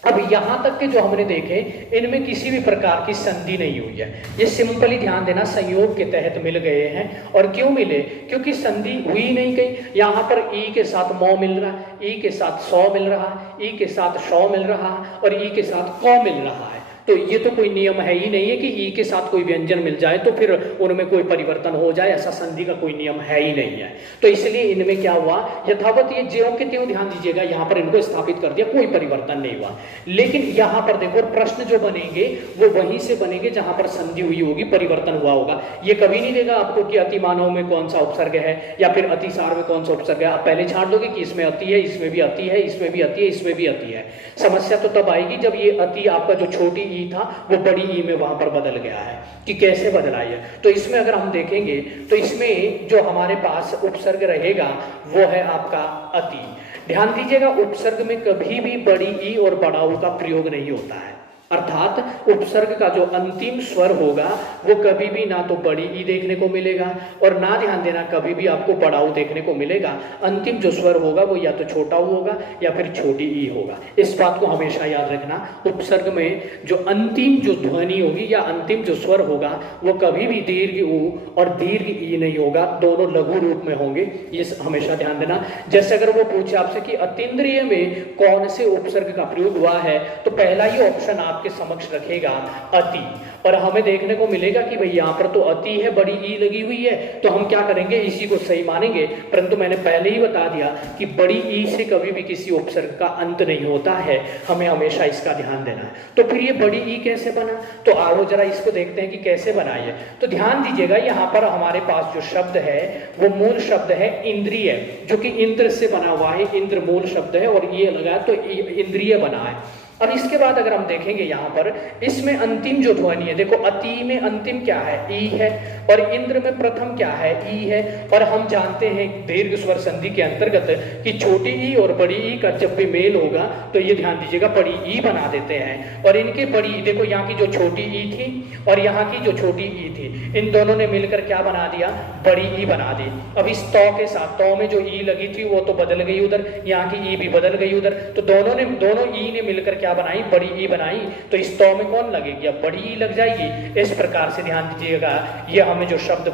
अब यहां तक के जो हमने देखे इनमें किसी भी प्रकार की संधि नहीं हुई है, ये सिंपली ध्यान देना संयोग के तहत मिल गए हैं। और क्यों मिले, क्योंकि संधि हुई नहीं गई। यहां पर ई के साथ मौ मिल रहा है, ई के साथ सौ मिल रहा है, ई के साथ शौ मिल रहा है और ई के साथ कौ मिल रहा है। तो ये तो कोई नियम है ही नहीं है कि ई के साथ कोई व्यंजन मिल जाए तो फिर उनमें कोई परिवर्तन हो जाए, ऐसा संधि का कोई नियम है ही नहीं है। तो इसलिए इनमें क्या हुआ, यथावत ये ज्यों के त्यों, ध्यान दीजिएगा, यहाँ पर इनको स्थापित कर दिया, कोई परिवर्तन नहीं हुआ। लेकिन यहाँ पर देखो प्रश्न जो बनेंगे वो वहीं से बनेंगे जहां पर संधि हुई होगी, परिवर्तन हुआ होगा। ये कभी नहीं देगा आपको कि अति मानव में कौन सा उपसर्ग है या फिर अतिसार में कौन सा उपसर्ग है। आप पहले छाड़ दोगे कि इसमें अति है, इसमें भी अति है, इसमें भी अति है, इसमें भी अति है। समस्या तो तब आएगी जब ये अति आपका जो छोटी ई था वो बड़ी ई में वहां पर बदल गया है, कि कैसे बदला है। तो इसमें अगर हम देखेंगे तो इसमें जो हमारे पास उपसर्ग रहेगा वो है आपका अति। ध्यान दीजिएगा उपसर्ग में कभी भी बड़ी ई और बड़ा ऊ का प्रयोग नहीं होता है। अर्थात उपसर्ग का जो अंतिम स्वर होगा वो कभी भी ना तो बड़ी ई देखने को मिलेगा और ना, ध्यान देना, कभी भी आपको बड़ा ऊ देखने को मिलेगा। अंतिम जो स्वर होगा वो या तो छोटा ऊ होगा या फिर छोटी ई होगा। इस बात को हमेशा याद रखना। उपसर्ग में जो अंतिम जो ध्वनि होगी या अंतिम जो स्वर होगा वो कभी भी दीर्घ ऊ और दीर्घ ई नहीं होगा, दोनों लघु रूप में होंगे। ये हमेशा ध्यान देना। जैसे अगर वो पूछे आपसे कि अतीन्द्रिय में कौन से उपसर्ग का प्रयोग हुआ है, तो पहला ही ऑप्शन आपके समक्ष रखेगा अति, और हमें देखने को मिलेगा कि भाई यहाँ पर तो अति है, बड़ी ई लगी हुई है, तो हम क्या करेंगे, इसी को सही मानेंगे। परंतु मैंने पहले ही बता दिया कि बड़ी ई से कभी भी किसी उपसर्ग का अंत नहीं होता है, हमें हमेशा इसका ध्यान देना है। तो फिर ये बड़ी ई कैसे बना, तो आओ जरा इसको देखते हैं कि कैसे बना है। तो ध्यान दीजिएगा, यहाँ पर हमारे पास जो शब्द है वो मूल शब्द है इंद्रिय, जो कि इंद्र से बना हुआ है, इंद्र मूल शब्द है और ये लगा तो इंद्रिय बना है। अब इसके बाद अगर हम देखेंगे यहाँ पर, इसमें अंतिम जो ध्वनि है, देखो अति में अंतिम क्या है, ई है, और इंद्र में प्रथम क्या है, ई है। और हम जानते हैं दीर्घ स्वर संधि के अंतर्गत कि छोटी ई और बड़ी ई का जब भी मेल होगा तो ये ध्यान दीजिएगा बड़ी ई बना देते हैं। और इनके बड़ी ई, देखो यहाँ की जो छोटी ई थी और यहाँ की जो छोटी ई थी, इन दोनों ने मिलकर क्या बना दिया, बड़ी ई बना दी। अब इस तौ के साथ, तौ में जो ई लगी थी वो तो बदल गई उधर, यहाँ की ई भी बदल गई उधर, तो दोनों ई ने मिलकर क्या बनाई, बड़ी ई बनाई। तो इस तौ में कौन लगेगी, अब बड़ी ई लग जाएगी। इस प्रकार से ध्यान दीजिएगा, ये हमें जो शब्द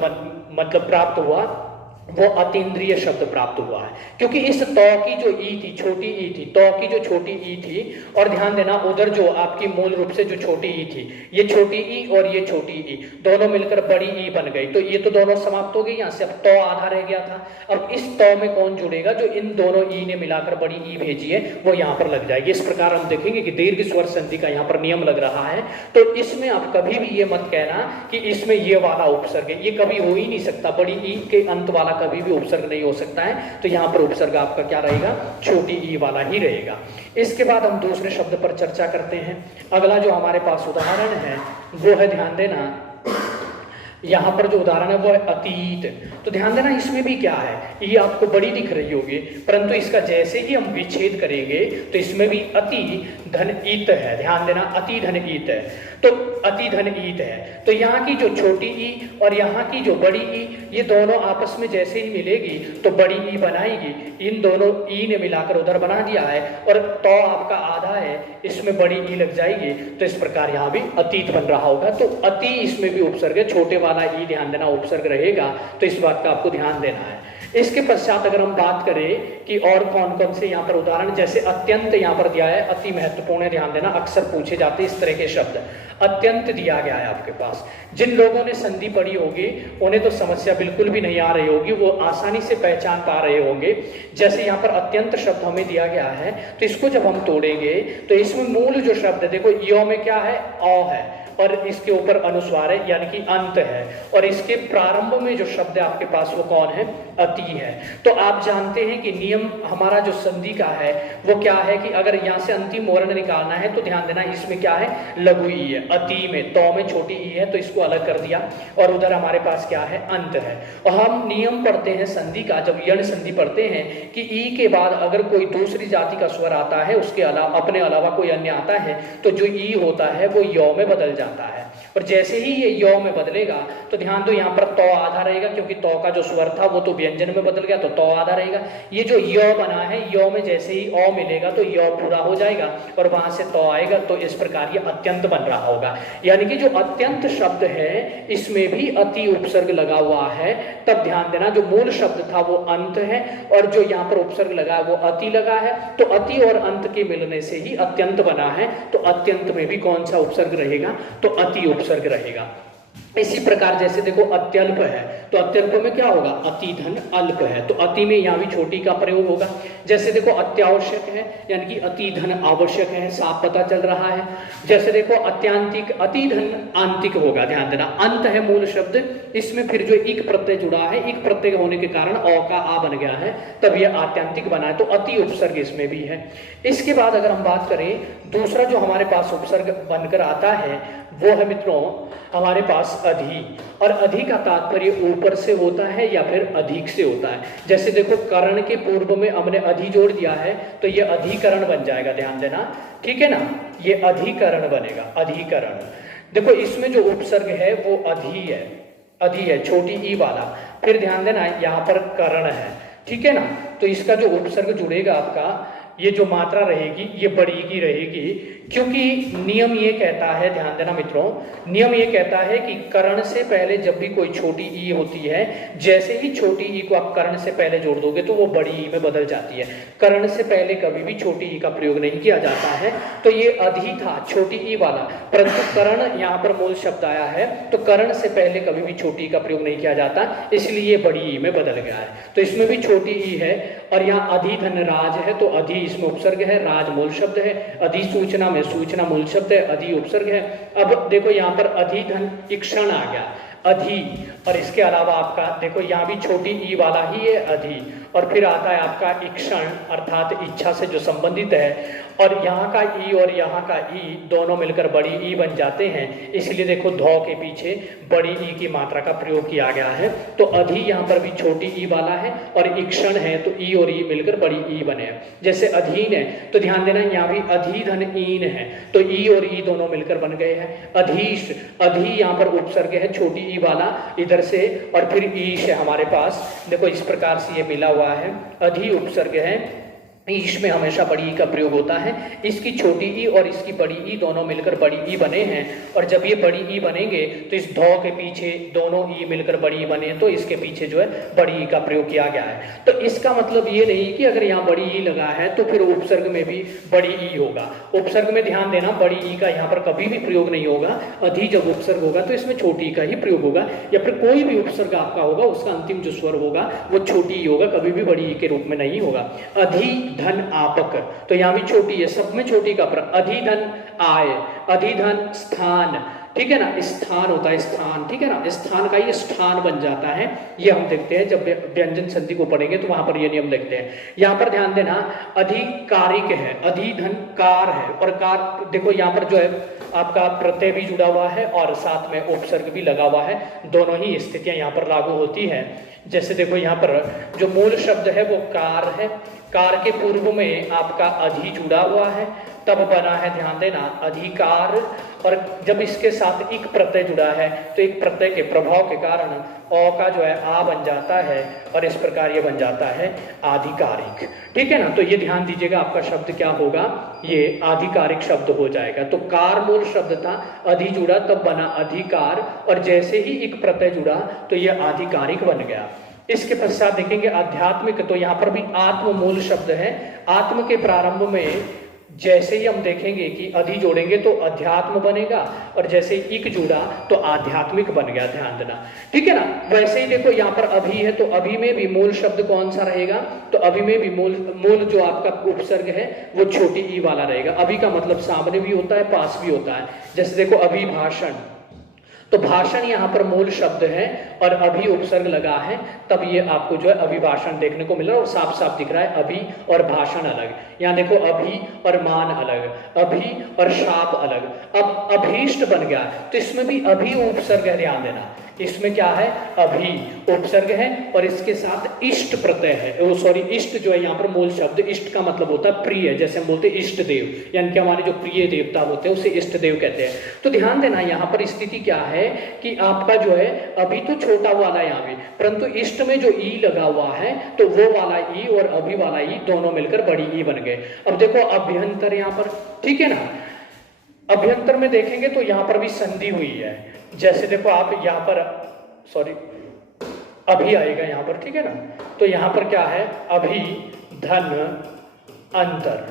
मतलब प्राप्त हुआ वो अतीन्द्रिय शब्द प्राप्त हुआ है, क्योंकि इस तौ की जो ई थी, छोटी ई थी, तौ की जो छोटी ई थी, और ध्यान देना उधर जो आपकी मूल रूप से जो छोटी ई थी, ये छोटी ई और ये छोटी ई दोनों मिलकर बड़ी ई बन गई। तो ये तो दोनों समाप्त हो गई, यहाँ से अब तौ आधा रह गया था। अब इस तौ में कौन जुड़ेगा, जो इन दोनों ई ने मिलाकर बड़ी ई भेजी है वो यहाँ पर लग जाएगी। इस प्रकार हम देखेंगे कि दीर्घ स्वर संधि का यहाँ पर नियम लग रहा है। तो इसमें आप कभी भी ये मत कहना कि इसमें ये वाला उपसर्ग है, ये कभी हो ही नहीं सकता, बड़ी ई के अंत वाला कभी भी उपसर्ग नहीं हो सकता है। तो यहाँ पर उपसर्ग आपका क्या रहेगा, छोटी ई वाला ही रहेगा। इसके बाद हम दूसरे शब्द पर चर्चा करते हैं। अगला जो हमारे पास उदाहरण है वो है, ध्यान देना, यहाँ पर जो उदाहरण है वो है अतीत। तो ध्यान देना, इसमें भी क्या है, ये आपको बड़ी दिख रही होगी, परंतु इसका जैसे ही हम विच्छेद करेंगे तो इसमें भी अति धन ईत है। ध्यान देना, अति धन ईत है, तो अति धन ईत है। तो यहाँ की जो छोटी ई और यहाँ की जो बड़ी ई, ये दोनों आपस में जैसे ही मिलेगी तो बड़ी ई बनाएगी। इन दोनों ई ने मिलाकर उधर बना दिया है, और तो आपका आधा है, इसमें बड़ी ई लग जाएगी। तो इस प्रकार यहाँ भी अतीत बन रहा होगा। तो अति इसमें भी उपसर्ग है, छोटे वाला ई ध्यान देना उपसर्ग रहेगा, तो इस बात का आपको ध्यान देना है। इसके पश्चात अगर हम बात करें कि और कौन कौन से यहाँ पर उदाहरण, जैसे अत्यंत यहाँ पर दिया है, अति महत्वपूर्ण है, ध्यान देना, अक्सर पूछे जाते हैं इस तरह के शब्द। अत्यंत दिया गया है आपके पास, जिन लोगों ने संधि पढ़ी होगी उन्हें तो समस्या बिल्कुल भी नहीं आ रही होगी, वो आसानी से पहचान पा रहे होंगे। जैसे यहाँ पर अत्यंत शब्द हमें दिया गया है, तो इसको जब हम तोड़ेंगे तो इसमें मूल जो शब्द है, देखो यो में क्या है, औ है, और इसके ऊपर अनुस्वार है यानी कि अंत है, और इसके प्रारंभ में जो शब्द है आपके पास वो कौन है, अति है। तो आप जानते हैं कि नियम हमारा जो संधि का है वो क्या है कि अगर यहाँ से अंतिम वर्ण निकालना है तो ध्यान देना, इसमें क्या है, लघु ई है, अति में, तौ में छोटी ई है, तो इसको अलग कर दिया, और उधर हमारे पास क्या है, अंत है। और हम नियम पढ़ते हैं संधि का, जब यण संधि पढ़ते हैं कि ई के बाद अगर कोई दूसरी जाति का स्वर आता है, उसके अलावा अपने अलावा कोई अन्य आता है, तो जो ई होता है वो यौ में बदल जाता है। और जैसे ही ये यौ में बदलेगा तो ध्यान दो, यहाँ पर तौ आधा रहेगा, क्योंकि तौ का जो स्वर था वो तो व्यंजन में बदल गया, तो तौ आधा रहेगा। ये जो यौ बना है, यौ में जैसे ही औ मिलेगा तो यौ पूरा हो जाएगा और वहां से तौ आएगा, तो इस प्रकार ये अत्यंत बन रहा होगा। यानी कि जो अत्यंत शब्द है इसमें भी अति उपसर्ग लगा हुआ है। तब ध्यान देना, जो मूल शब्द था वो अंत है, और जो यहाँ पर उपसर्ग लगा वो अति लगा है, तो अति और अंत के मिलने से ही अत्यंत बना है। तो अत्यंत में भी कौन सा उपसर्ग रहेगा, तो अति उपसर्ग रहेगा। इसी प्रकार जैसे देखो अत्यल्प है, तो अत्यल्प में क्या होगा, अति धन अल्प है, तो अति में यहाँ भी छोटी का प्रयोग होगा। जैसे देखो अत्यावश्यक है, यानी कि अति धन आवश्यक है, साफ पता चल रहा है। जैसे देखो अत्यांतिक, अति धन आंतिक होगा, ध्यान देना, अंत है मूल शब्द, इसमें फिर जो इक प्रत्यय जुड़ा है, इक प्रत्यय होने के कारण औ का आ बन गया है, तब यह आत्यांतिक बना है, तो अति उपसर्ग इसमें भी है। इसके बाद अगर हम बात करें दूसरा जो हमारे पास उपसर्ग बनकर आता है वो है मित्रों हमारे पास अधि। और अधि का तात्पर्य ऊपर से होता है या फिर अधिक से होता है। जैसे देखो करण के पूर्व में हमने अधि जोड़ दिया है तो ये अधिकरण बन जाएगा, ध्यान देना, ठीक है ना, ये अधिकरण बनेगा, अधिकरण। देखो इसमें जो उपसर्ग है वो अधि है, अधि है, छोटी ई वाला। फिर ध्यान देना यहाँ पर करण है, ठीक है ना, तो इसका जो उपसर्ग जुड़ेगा आपका, ये जो मात्रा रहेगी ये बड़ी की रहेगी, क्योंकि नियम ये कहता है, ध्यान देना मित्रों, नियम ये कहता है कि करण से पहले जब भी कोई छोटी ई होती है, जैसे ही छोटी ई को आप करण से पहले जोड़ दोगे तो वो बड़ी ई में बदल जाती है। करण से पहले कभी भी छोटी ई का प्रयोग नहीं किया जाता है। तो ये अधि था छोटी ई वाला, परंतु करण यहाँ पर मूल शब्द आया है तो करण से पहले कभी भी छोटी ई का प्रयोग नहीं किया जाता, इसलिए ये बड़ी ई में बदल गया है। तो इसमें भी छोटी ई है। और यहाँ अधि धन राज है तो अधि इसमें उपसर्ग है, राज मूल शब्द है, अधिसूचना में सूचना मूल शब्द है, अधि उपसर्ग है। अब देखो यहाँ पर अधि धन इक्षण आ गया, अधि, और इसके अलावा आपका देखो यहाँ भी छोटी ई वाला ही है अधि, और फिर आता है आपका इक्षण अर्थात इच्छा से जो संबंधित है, और यहाँ का ई और यहाँ का ई दोनों मिलकर बड़ी ई बन जाते हैं, इसलिए देखो धौ के पीछे बड़ी ई की मात्रा का प्रयोग किया गया है। तो अधि यहाँ पर भी छोटी ई वाला है और इक्षण है तो ई और ई मिलकर बड़ी ई बने हैं। जैसे अधीन है तो ध्यान देना यहाँ भी अधि धन ईन है तो ई और ई दोनों मिलकर बन गए हैं। अधीश, अधि यहाँ पर उपसर्ग है छोटी ई वाला इधर से, और फिर ईश है हमारे पास, देखो इस प्रकार से ये मिला हुआ है, अधि उपसर्ग है, ईश में हमेशा बड़ी ई का प्रयोग होता है। इसकी छोटी ई और इसकी बड़ी ई दोनों मिलकर बड़ी ई बने हैं, और जब ये बड़ी ई बनेंगे तो इस धौ के पीछे दोनों ई मिलकर बड़ी ई बने, तो इसके पीछे जो है बड़ी ई का प्रयोग किया गया है। तो इसका मतलब ये नहीं कि अगर यहाँ बड़ी ई लगा है तो फिर उपसर्ग में भी बड़ी ई होगा। उपसर्ग में ध्यान देना बड़ी ई का यहाँ पर कभी भी प्रयोग नहीं होगा। अधि जब उपसर्ग होगा तो इसमें छोटी ई का ही प्रयोग होगा, या फिर कोई भी उपसर्ग आपका होगा उसका अंतिम जो स्वर होगा वो छोटी ई होगा, कभी भी बड़ी ई के रूप में नहीं होगा। अधि धन आपक, तो यहाँ भी छोटी है, सब में छोटी का प्रयोग। अधि धन आय, अधि धन स्थान, ठीक है ना, स्थान होता है स्थान, ठीक है ना, स्थान का ये स्थान बन जाता है। ये हम देखते हैं जब व्यंजन संधि को पढ़ेंगे तो वहां पर ये नियम देखते हैं। यहाँ पर ध्यान देना अधिकारिक है, अधि धन कार है, और कार देखो यहाँ पर जो है आपका प्रत्यय भी जुड़ा हुआ है और साथ में उपसर्ग भी लगा हुआ है, दोनों ही स्थितियां यहाँ पर लागू होती है। जैसे देखो यहाँ पर जो मूल शब्द है वो कार है, कार के पूर्व में आपका अधि जुड़ा हुआ है, तब बना है, ध्यान देना, अधिकार। और जब इसके साथ एक प्रत्यय जुड़ा है तो एक प्रत्यय के प्रभाव के कारण अ का जो है आ बन जाता है, और इस प्रकार ये बन जाता है आधिकारिक, ठीक है ना। तो ये ध्यान दीजिएगा आपका शब्द क्या होगा, ये आधिकारिक शब्द हो जाएगा। तो कार मूल शब्द था, अधि जुड़ा तब बना अधिकार, और जैसे ही एक प्रत्यय जुड़ा तो ये आधिकारिक बन गया। इसके पश्चात देखेंगे आध्यात्मिक, तो यहाँ पर भी आत्म मूल शब्द है। आत्म के प्रारंभ में जैसे ही हम देखेंगे कि अधि जोड़ेंगे तो अध्यात्म बनेगा, और जैसे ही इक जुड़ा तो आध्यात्मिक बन गया, ध्यान देना, ठीक है ना। वैसे ही देखो यहाँ पर अभि है तो अभि में भी मूल शब्द कौन सा रहेगा, तो अभि में भी मूल जो आपका उपसर्ग है वो छोटी ई वाला रहेगा। अभि का मतलब सामने भी होता है, पास भी होता है। जैसे देखो अभिभाषण, तो भाषण यहाँ पर मूल शब्द है और अभि उपसर्ग लगा है, तब ये आपको जो है अभिभाषण देखने को मिल रहा है, और साफ साफ दिख रहा है अभि और भाषण अलग। यहाँ देखो अभि और मान अलग, अभि और शाप अलग। अब अभीष्ट बन गया तो इसमें भी अभि उपसर्ग है, ध्यान देना, इसमें क्या है, अभि उपसर्ग है और इसके साथ इष्ट प्रत्यय है। सॉरी, इष्ट जो है यहाँ पर मूल शब्द, इष्ट का मतलब होता है प्रिय, जैसे हम बोलते हैं इष्ट देव, यानी कि हमारे जो प्रिय देवता होते हैं उसे इष्ट देव कहते हैं। तो ध्यान देना यहाँ पर स्थिति क्या है कि आपका जो है अभी तो छोटा वाला यहाँ पे, परंतु इष्ट में जो ई लगा हुआ है तो वो वाला ई और अभि वाला ई दोनों मिलकर बड़ी ई बन गए। अब देखो अभ्यंतर यहाँ पर, ठीक है ना, अभ्यंतर में देखेंगे तो यहाँ पर भी संधि हुई है। जैसे देखो आप यहाँ पर, सॉरी, अभी आएगा यहाँ पर, ठीक है ना, तो यहाँ पर क्या है, अभी धन अंतर,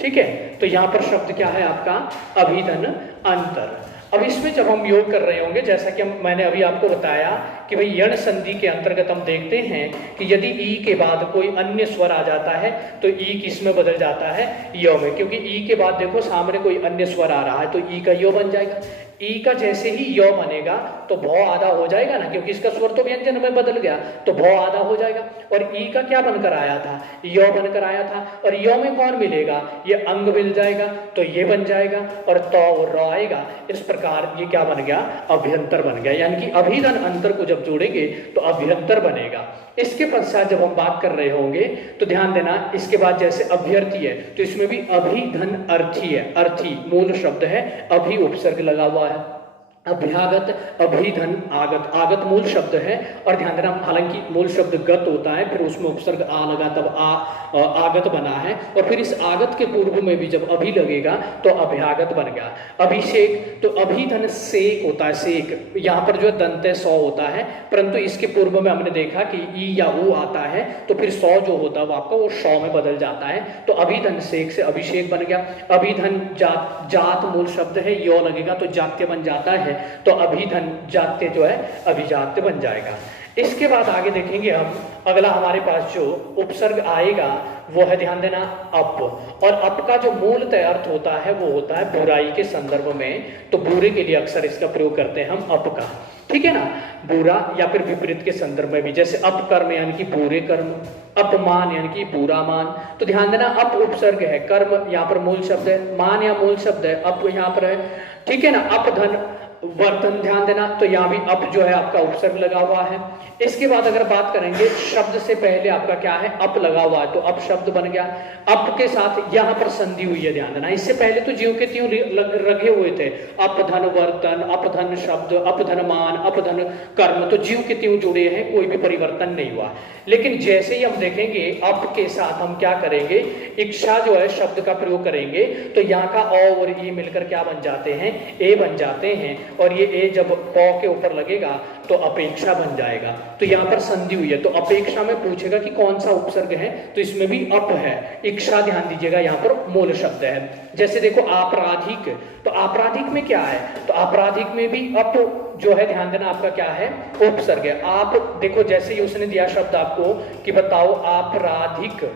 ठीक है। तो यहाँ पर शब्द क्या है आपका, अभिधन अंतर। अब इसमें जब हम योग कर रहे होंगे, जैसा कि मैंने अभी आपको बताया कि भाई यण संधि के अंतर्गत हम देखते हैं कि यदि ई के बाद कोई अन्य स्वर आ जाता है तो ई किस में बदल जाता है, यो में, क्योंकि ई के बाद देखो सामने कोई अन्य स्वर आ रहा है तो ई का यो बन जाएगा। ई का जैसे ही य बनेगा तो भौ आधा हो जाएगा ना, क्योंकि इसका स्वर तो व्यंजन में बदल गया, तो भौ आधा हो जाएगा। और ई का क्या बनकर आया था, य बनकर आया था, और य में कौन मिलेगा, ये अंग मिल जाएगा, तो ये बन जाएगा, और त और र आएगा। इस प्रकार ये क्या बन गया, अभ्यंतर बन गया, यानी कि अभिधन अंतर को जब जोड़ेंगे तो अभ्यंतर बनेगा। इसके पश्चात जब हम बात कर रहे होंगे तो ध्यान देना, इसके बाद जैसे अभ्यर्थी है तो इसमें भी अभिधन अर्थी है, अर्थी मूल शब्द है, अभि उपसर्ग लगा हुआ है, अभ्यागत अभिधन आगत, आगत मूल शब्द है। और ध्यान देना, हालांकि मूल शब्द गत होता है, फिर उसमें उपसर्ग आ लगा तब आगत बना है, और फिर इस आगत के पूर्व में भी जब अभि लगेगा तो अभ्यागत बन गया। अभिषेक तो अभिधन सेक होता है, सेक यहाँ पर जो दंत सौ होता है, परंतु इसके पूर्व में हमने देखा कि ई या ऊ आता है तो फिर सौ जो होता है वो आपका वो सौ में बदल जाता है, तो अभिधन सेक से अभिषेक बन गया। अभिधन जात, जात मूल शब्द है, यो लगेगा तो जात्य बन जाता है, तो अभिधन जात्य जो है अभिजात्य बन जाएगा। इसके बाद आगे देखेंगे हम, अगला हमारे पास जो उपसर्ग आएगा वो है, ध्यान देना, अप। और अप का जो मूलतः अर्थ होता है वो होता है बुराई के संदर्भ में, तो बुरे के लिए अक्सर इसका प्रयोग करते हैं हम अप का, ठीक है ना, बुरा या फिर विपरीत के संदर्भ में भी, जैसे अपकर्म यानी कि बुरे कर्म, अपमान यानी कि बुरा मान। तो ध्यान देना, अप उपसर्ग है, कर्म यहाँ पर मूल शब्द है, मान या मूल शब्द है, अप यहाँ पर है, ठीक है ना, अपधन वर्तन, ध्यान देना, तो यहाँ भी अप जो है आपका उपसर्ग लगा हुआ है। इसके बाद अगर बात करेंगे, शब्द से पहले आपका क्या है, अप लगा हुआ है, तो अप शब्द बन गया। अप के साथ यहाँ पर संधि हुई है, ध्यान देना, इससे पहले तो ज्यों के त्यों रखे हुए थे, अपधन वर्तन, अपधन शब्द, अपधन मान, अपधन कर्म, तो ज्यों के त्यों जुड़े हैं, कोई भी परिवर्तन नहीं हुआ। लेकिन जैसे ही हम देखेंगे अप के साथ हम क्या करेंगे, इच्छा जो है शब्द का प्रयोग करेंगे, तो यहाँ का अ और ई मिलकर क्या बन जाते हैं, ए बन जाते हैं, और ये ए जब प के ऊपर लगेगा तो अपेक्षा बन जाएगा, तो यहाँ पर संधि हुई है, तो अपेक्षा में पूछेगा कि कौन सा उपसर्ग है, तो इसमें भी अप है। इच्छा ध्यान दीजिएगा यहाँ पर मूल शब्द है। जैसे देखो आपराधिक, तो आपराधिक में क्या है, तो आपराधिक में भी अप जो है, ध्यान देना, आपका क्या है, उपसर्ग है। आप देखो, जैसे ही उसने दिया शब्द आपको कि बताओ आपराधिक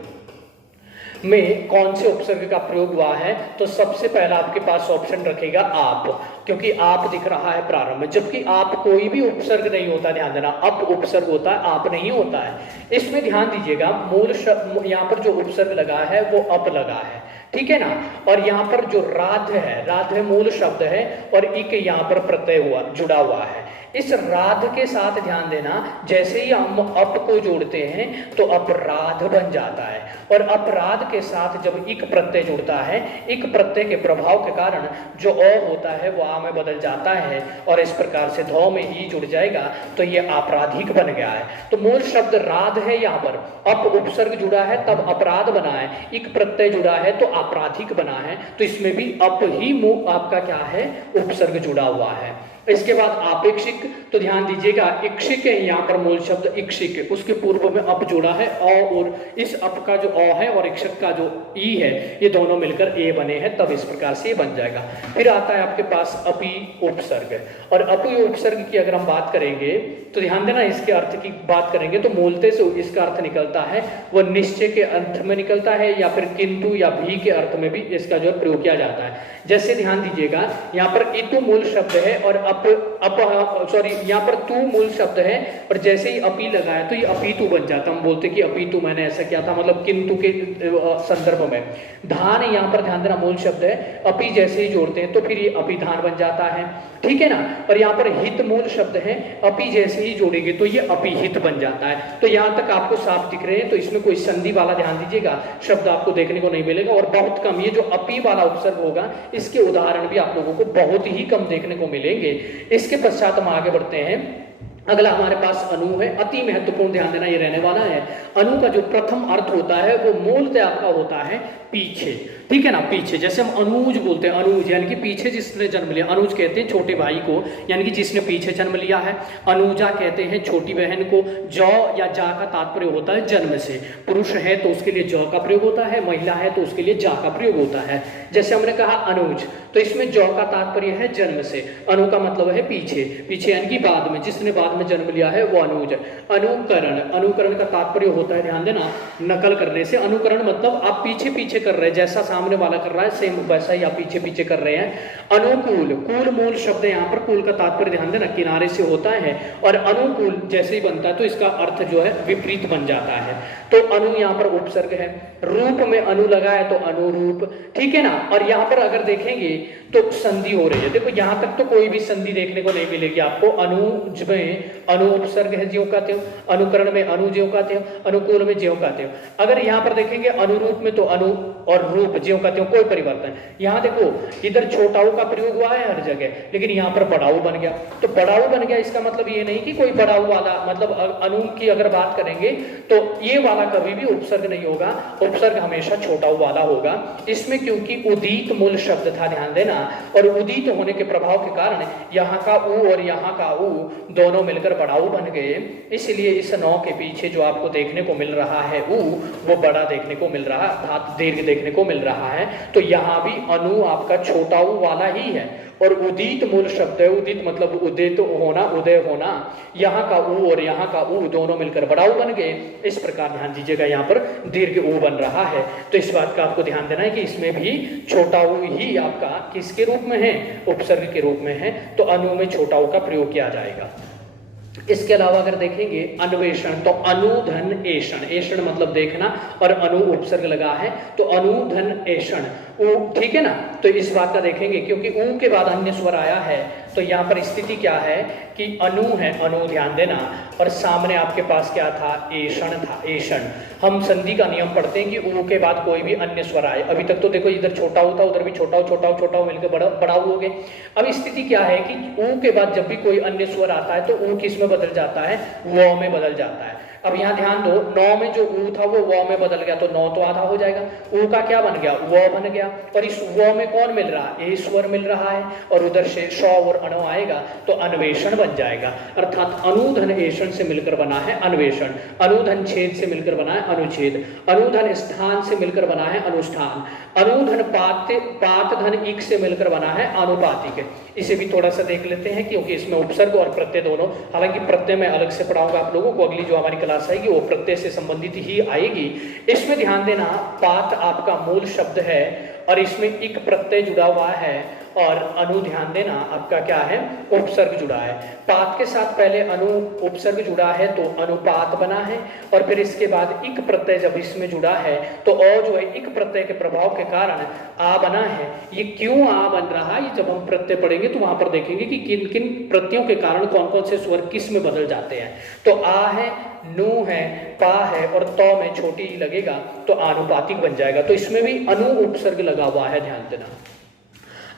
में कौन से उपसर्ग का प्रयोग हुआ है, तो सबसे पहला आपके पास ऑप्शन रखेगा आप, क्योंकि आप दिख रहा है प्रारंभ में, जबकि आप कोई भी उपसर्ग नहीं होता, ध्यान देना, अप उपसर्ग होता है, आप नहीं होता है। इसमें ध्यान दीजिएगा, मूल शब्द यहाँ पर जो उपसर्ग लगा है वो अप लगा है, ठीक है ना, और यहाँ पर जो राध है, राध मूल शब्द है, और इक यहाँ पर प्रत्यय हुआ जुड़ा हुआ है। इस राध के साथ ध्यान देना, जैसे ही हम अप को जोड़ते हैं तो अपराध बन जाता है, और अपराध के साथ जब इक प्रत्यय जुड़ता है, इक प्रत्यय के प्रभाव के कारण जो अ होता है वो आ में बदल जाता है, और इस प्रकार से धौ में ई जुड़ जाएगा, तो ये आपराधिक बन गया है। तो मूल शब्द राध है, यहाँ पर अप उपसर्ग जुड़ा है तब अपराध बना है, इक प्रत्यय जुड़ा है तो आपराधिक बना है, तो इसमें भी अप ही आपका क्या है, उपसर्ग जुड़ा हुआ है। इसके बाद आपेक्षिक, तो ध्यान दीजिएगा, इक्षिक है यहाँ पर मूल शब्द इक्षिक है, उसके पूर्व में अप जोड़ा है, और इस अप का जो अ है और इक्षक का जो ई है, ये दोनों मिलकर ए बने हैं, तब इस प्रकार से ये बन जाएगा। फिर आता है आपके पास अपी उपसर्ग, और अपी उपसर्ग की अगर हम बात करेंगे तो ध्यान देना, इसके अर्थ की बात करेंगे तो मूलतः से इसका अर्थ निकलता है वो निश्चय के अर्थ में निकलता है, या फिर किंतु या भी के अर्थ में भी इसका जो प्रयोग किया जाता है। जैसे ध्यान दीजिएगा, यहाँ पर इतु मूल शब्द है और यहाँ पर तू मूल शब्द है, और जैसे ही अपी लगाया तो ये अपीतु बन जाता, हम बोलते कि अपीतु मैंने ऐसा किया था, मतलब किंतु के संदर्भ में। धान यहाँ पर ध्यान देना मूल शब्द है, अपी जैसे ही जोड़ते हैं तो फिर ये अपिधान बन जाता है, ठीक है ना। और यहाँ पर हित मूल शब्द है, अपी जैसे ही जोड़ेंगे तो ये अपिहित बन जाता है। तो यहाँ तक आपको साफ दिख रहे हैं, तो इसमें कोई संधि वाला ध्यान दीजिएगा शब्द आपको देखने को नहीं मिलेगा, और बहुत कम ये जो अपी वाला उपसर्ग होगा इसके उदाहरण भी आप लोगों को बहुत ही कम देखने को मिलेंगे। इसके पश्चात हम आगे बढ़ते हैं। अगला हमारे पास अनु है, अति महत्वपूर्ण, ध्यान देना ये रहने वाला है। अनु का जो प्रथम अर्थ होता है वो मूलतः आपका होता है पीछे, ठीक है ना, पीछे। जैसे हम अनुज बोलते हैं, अनुज यानी कि पीछे जिसने जन्म लिया, अनुज कहते हैं छोटे भाई को, यानी कि जिसने पीछे जन्म लिया है। अनुजा कहते हैं छोटी बहन को। जौ या जा का तात्पर्य होता है जन्म से, पुरुष है तो उसके लिए जौ का प्रयोग होता है, महिला है तो उसके लिए जा का प्रयोग होता है। जैसे हमने कहा अनुज, तो इसमें जौ का तात्पर्य है जन्म से, अनु का मतलब है पीछे, पीछे यानी कि बाद में, जिसने बाद में जन्म लिया है वो अनुज है। अनुकरण, अनुकरण का तात्पर्य होता है, ध्यान देना, नकल करने से। अनुकरण मतलब आप पीछे पीछे कर रहे हैं, जैसा सामने वाला कर रहा है सेम वैसा ही आप पीछे पीछे कर रहे हैं। अनुकूल, कूल मूल शब्द है यहाँ पर, कूल का तात्पर्य ध्यान देना किनारे से होता है, और अनुकूल जैसे ही बनता है तो इसका अर्थ जो है विपरीत बन जाता है। तो अनु यहाँ पर उपसर्ग है, रूप में अनु लगा है तो अनुरूप, ठीक है ना। और यहाँ पर अगर देखेंगे तो संधि हो रही है, देखो यहाँ तक तो कोई भी संधि देखने को नहीं मिलेगी आपको। अनुज में अनु उपसर्ग है, ज्यों कहते हो, अनुकरण में अनु ज्यों कहते हो, अनुकूल में ज्यों कहते हो। अगर यहाँ पर देखेंगे अनुरूप में तो अनु और रूप ज्यों कहते हो, कोई परिवर्तन। यहाँ देखो इधर छोटाऊ का प्रयोग हुआ है हर जगह, लेकिन यहाँ पर बड़ाऊ बन गया। तो बड़ाऊ बन गया इसका मतलब ये नहीं कि कोई बड़ाऊ वाला, मतलब अनु की अगर बात करेंगे तो ये वाला कभी भी उपसर्ग नहीं होगा, उपसर्ग हमेशा छोटाऊ वाला होगा। इसमें क्योंकि उदित मूल शब्द था, ध्यान देना, और उदित होने के प्रभाव के कारण यहाँ का उ और यहाँ का उ दोनों मिलकर बड़ाऊ बन गए। इसलिए इस नौ के पीछे जो आपको देखने को मिल रहा है उ, वो बड़ा देखने को मिल रहा, अर्थात दीर्घ देखने को मिल रहा है। तो यहाँ भी अनु आपका छोटाऊ वाला ही है, और उदित मूल शब्द है, उदित मतलब उदित होना, उदय होना। यहाँ का उ और यहाँ का उ दोनों मिलकर बड़ाऊ बन गए। इस प्रकार ध्यान दीजिएगा यहाँ पर दीर्घ उ बन रहा है। तो इस बात का आपको ध्यान देना है कि इसमें भी छोटा उ ही आपका किसके रूप में है, उपसर्ग के रूप में है, तो अनु में छोटा उ का प्रयोग किया जाएगा। इसके अलावा अगर देखेंगे अन्वेषण, तो अनुधन एषण, एषण मतलब देखना, और अनु उपसर्ग लगा है तो अनुधन एषण, ठीक है ना। तो इस बात का देखेंगे क्योंकि ऊ के बाद अन्य स्वर आया है, तो यहाँ पर स्थिति क्या है कि अनु है, अनु ध्यान देना, और सामने आपके पास क्या था, एषण था, एषण। हम संधि का नियम पढ़ते हैं कि ऊ के बाद कोई भी अन्य स्वर आए। अभी तक तो देखो इधर छोटा ऊ था, उधर भी छोटा ऊ मिलकर बड़ा ऊ हो गए। अब स्थिति क्या है कि ऊ के बाद जब भी कोई अन्य स्वर आता है तो ऊ किस में बदल जाता है, व में बदल जाता है। अब यहाँ ध्यान दो, नौ में जो ऊ था वो व में बदल गया, तो नौ तो आधा हो जाएगा, ऊ का क्या बन गया, व बन गया। और इस व में कौन मिल रहा है, ए स्वर मिल रहा है, और उधर से श और अणु आएगा तो अन्वेषण बन जाएगा। अर्थात अनुधन एषण से मिलकर बना है अन्वेषण, अनुधन छेद से मिलकर बना है अनुच्छेद, अनुधन स्थान से मिलकर बना है अनुष्ठान, अनुधन पात धन इक से मिलकर बना है अनुपातिक। इसे भी थोड़ा सा देख लेते हैं क्योंकि इसमें उपसर्ग और प्रत्यय दोनों, हालांकि प्रत्यय मैं अलग से पढ़ाऊंगा आप लोगों को, अगली जो हमारी क्लास आएगी वो प्रत्यय से संबंधित ही आएगी। इसमें ध्यान देना, पात आपका मूल शब्द है और इसमें इक प्रत्यय जुड़ा हुआ है, और अनु ध्यान देना आपका क्या है, उपसर्ग जुड़ा है। पात के साथ पहले अनु उपसर्ग जुड़ा है तो अनुपात बना है, और फिर इसके बाद इक प्रत्यय जब इसमें जुड़ा है तो अ जो है इक प्रत्यय के प्रभाव के कारण आ बना है। ये क्यों आ बन रहा है, ये जब हम प्रत्यय पढ़ेंगे तो वहां पर देखेंगे कि किन किन प्रत्ययों के कारण कौन कौन से स्वर किस में बदल जाते हैं। तो आ है, नु है, पा है, और तो में छोटी ही लगेगा तो आनुपातिक बन जाएगा। तो इसमें भी अनु उपसर्ग लगा हुआ है, ध्यान देना।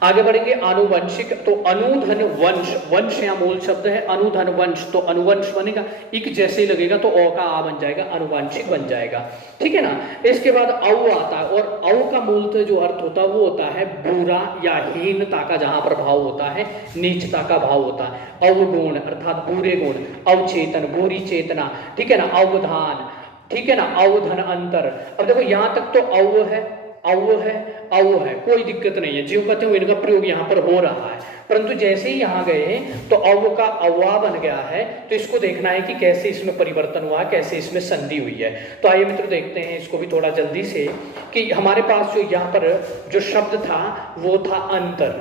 आगे बढ़ेंगे, आनुवंशिक, तो अनुधन वंश, वंश या मूल शब्द है, अनुधन वंश, तो अनुवंश बनेगा, इक जैसे ही लगेगा तो औ का आ बन जाएगा, अनुवांशिक बन जाएगा, ठीक है ना। इसके बाद औ आता है, और औ का मूलतः जो अर्थ होता है वो होता है बुरा या हीनता का जहां पर भाव होता है, नीचता का भाव होता है। अवगुण अर्थात बुरे गुण, अवचेतन बुरी चेतना, ठीक है ना, अवधान, ठीक है ना, अवधन अंतर। अब देखो यहां तक तो औ है, औ है, कोई दिक्कत नहीं है, ज्यों कहते हो इनका प्रयोग यहाँ पर हो रहा है। परंतु जैसे ही यहाँ गए तो औ का अवा बन गया है, तो इसको देखना है कि कैसे इसमें परिवर्तन हुआ, कैसे इसमें संधि हुई है। तो आइए मित्र देखते हैं इसको भी थोड़ा जल्दी से, कि हमारे पास जो यहाँ पर जो शब्द था वो था अंतर,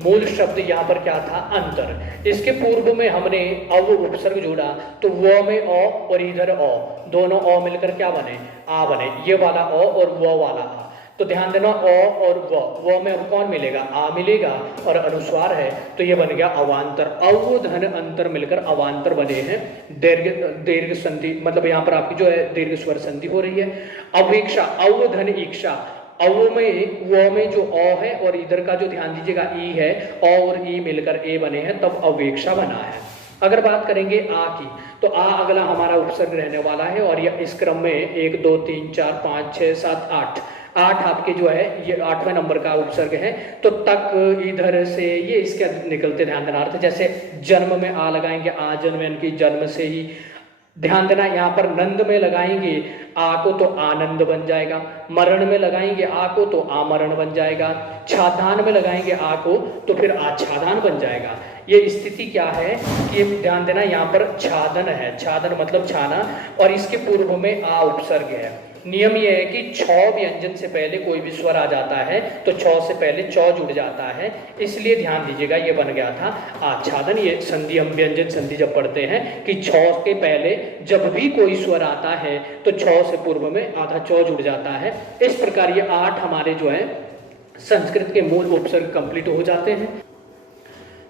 मूल शब्द यहाँ पर क्या था, अंतर। इसके पूर्व में हमने अव उपसर्ग जोड़ा तो वो में अ और इधर अ, दोनों अ मिलकर क्या बने, आ बने, ये वाला अ और वो वाला आ। तो ध्यान देना, अ और व में अब कौन मिलेगा, आ मिलेगा, और अनुस्वार है तो ये बन गया अवांतर। अवधन अंतर मिलकर अवांतर बने हैं। दीर्घ संधि, मतलब यहाँ पर आपकी जो है दीर्घ स्वर संधि हो रही है। अवेक्षा, अवधन इक्षा, अव में वो में जो अ है और इधर का जो ध्यान दीजिएगा ई है, अ और ई मिलकर ए बने हैं, तब अवेक्षा बना है। अगर बात करेंगे आ की, तो आ अगला हमारा उपसर्ग रहने वाला है, और यह इस क्रम में 1 2 3 4 5 6 7 8 आपके जो है ये 8वें नंबर का उपसर्ग है। तो तक, इधर से, ये इसके निकलते ध्यान देना अर्थ, जैसे जन्म में आ लगाएंगे, आ जन्म यानी कि जन्म से ही, ध्यान देना, यहाँ पर नंद में लगाएंगे आ को तो आनंद बन जाएगा, मरण में लगाएंगे आ को तो आमरण बन जाएगा, छादान में लगाएंगे आ को तो फिर आच्छादन बन जाएगा। ये स्थिति क्या है कि ध्यान देना, यहाँ पर छादन है, छादन मतलब छाना, और इसके पूर्व में आ उपसर्ग है। नियम यह है कि छ व्यंजन से पहले कोई भी स्वर आ जाता है तो छ से पहले चौ जुड़ जाता है, इसलिए ध्यान दीजिएगा ये बन गया था आच्छादन। ये संधि, हम व्यंजन संधि जब पढ़ते हैं कि छ के पहले जब भी कोई स्वर आता है तो छ से पूर्व में आधा चौ जुड़ जाता है। इस प्रकार ये 8 हमारे जो है संस्कृत के मूल उपसर्ग कंप्लीट हो जाते हैं,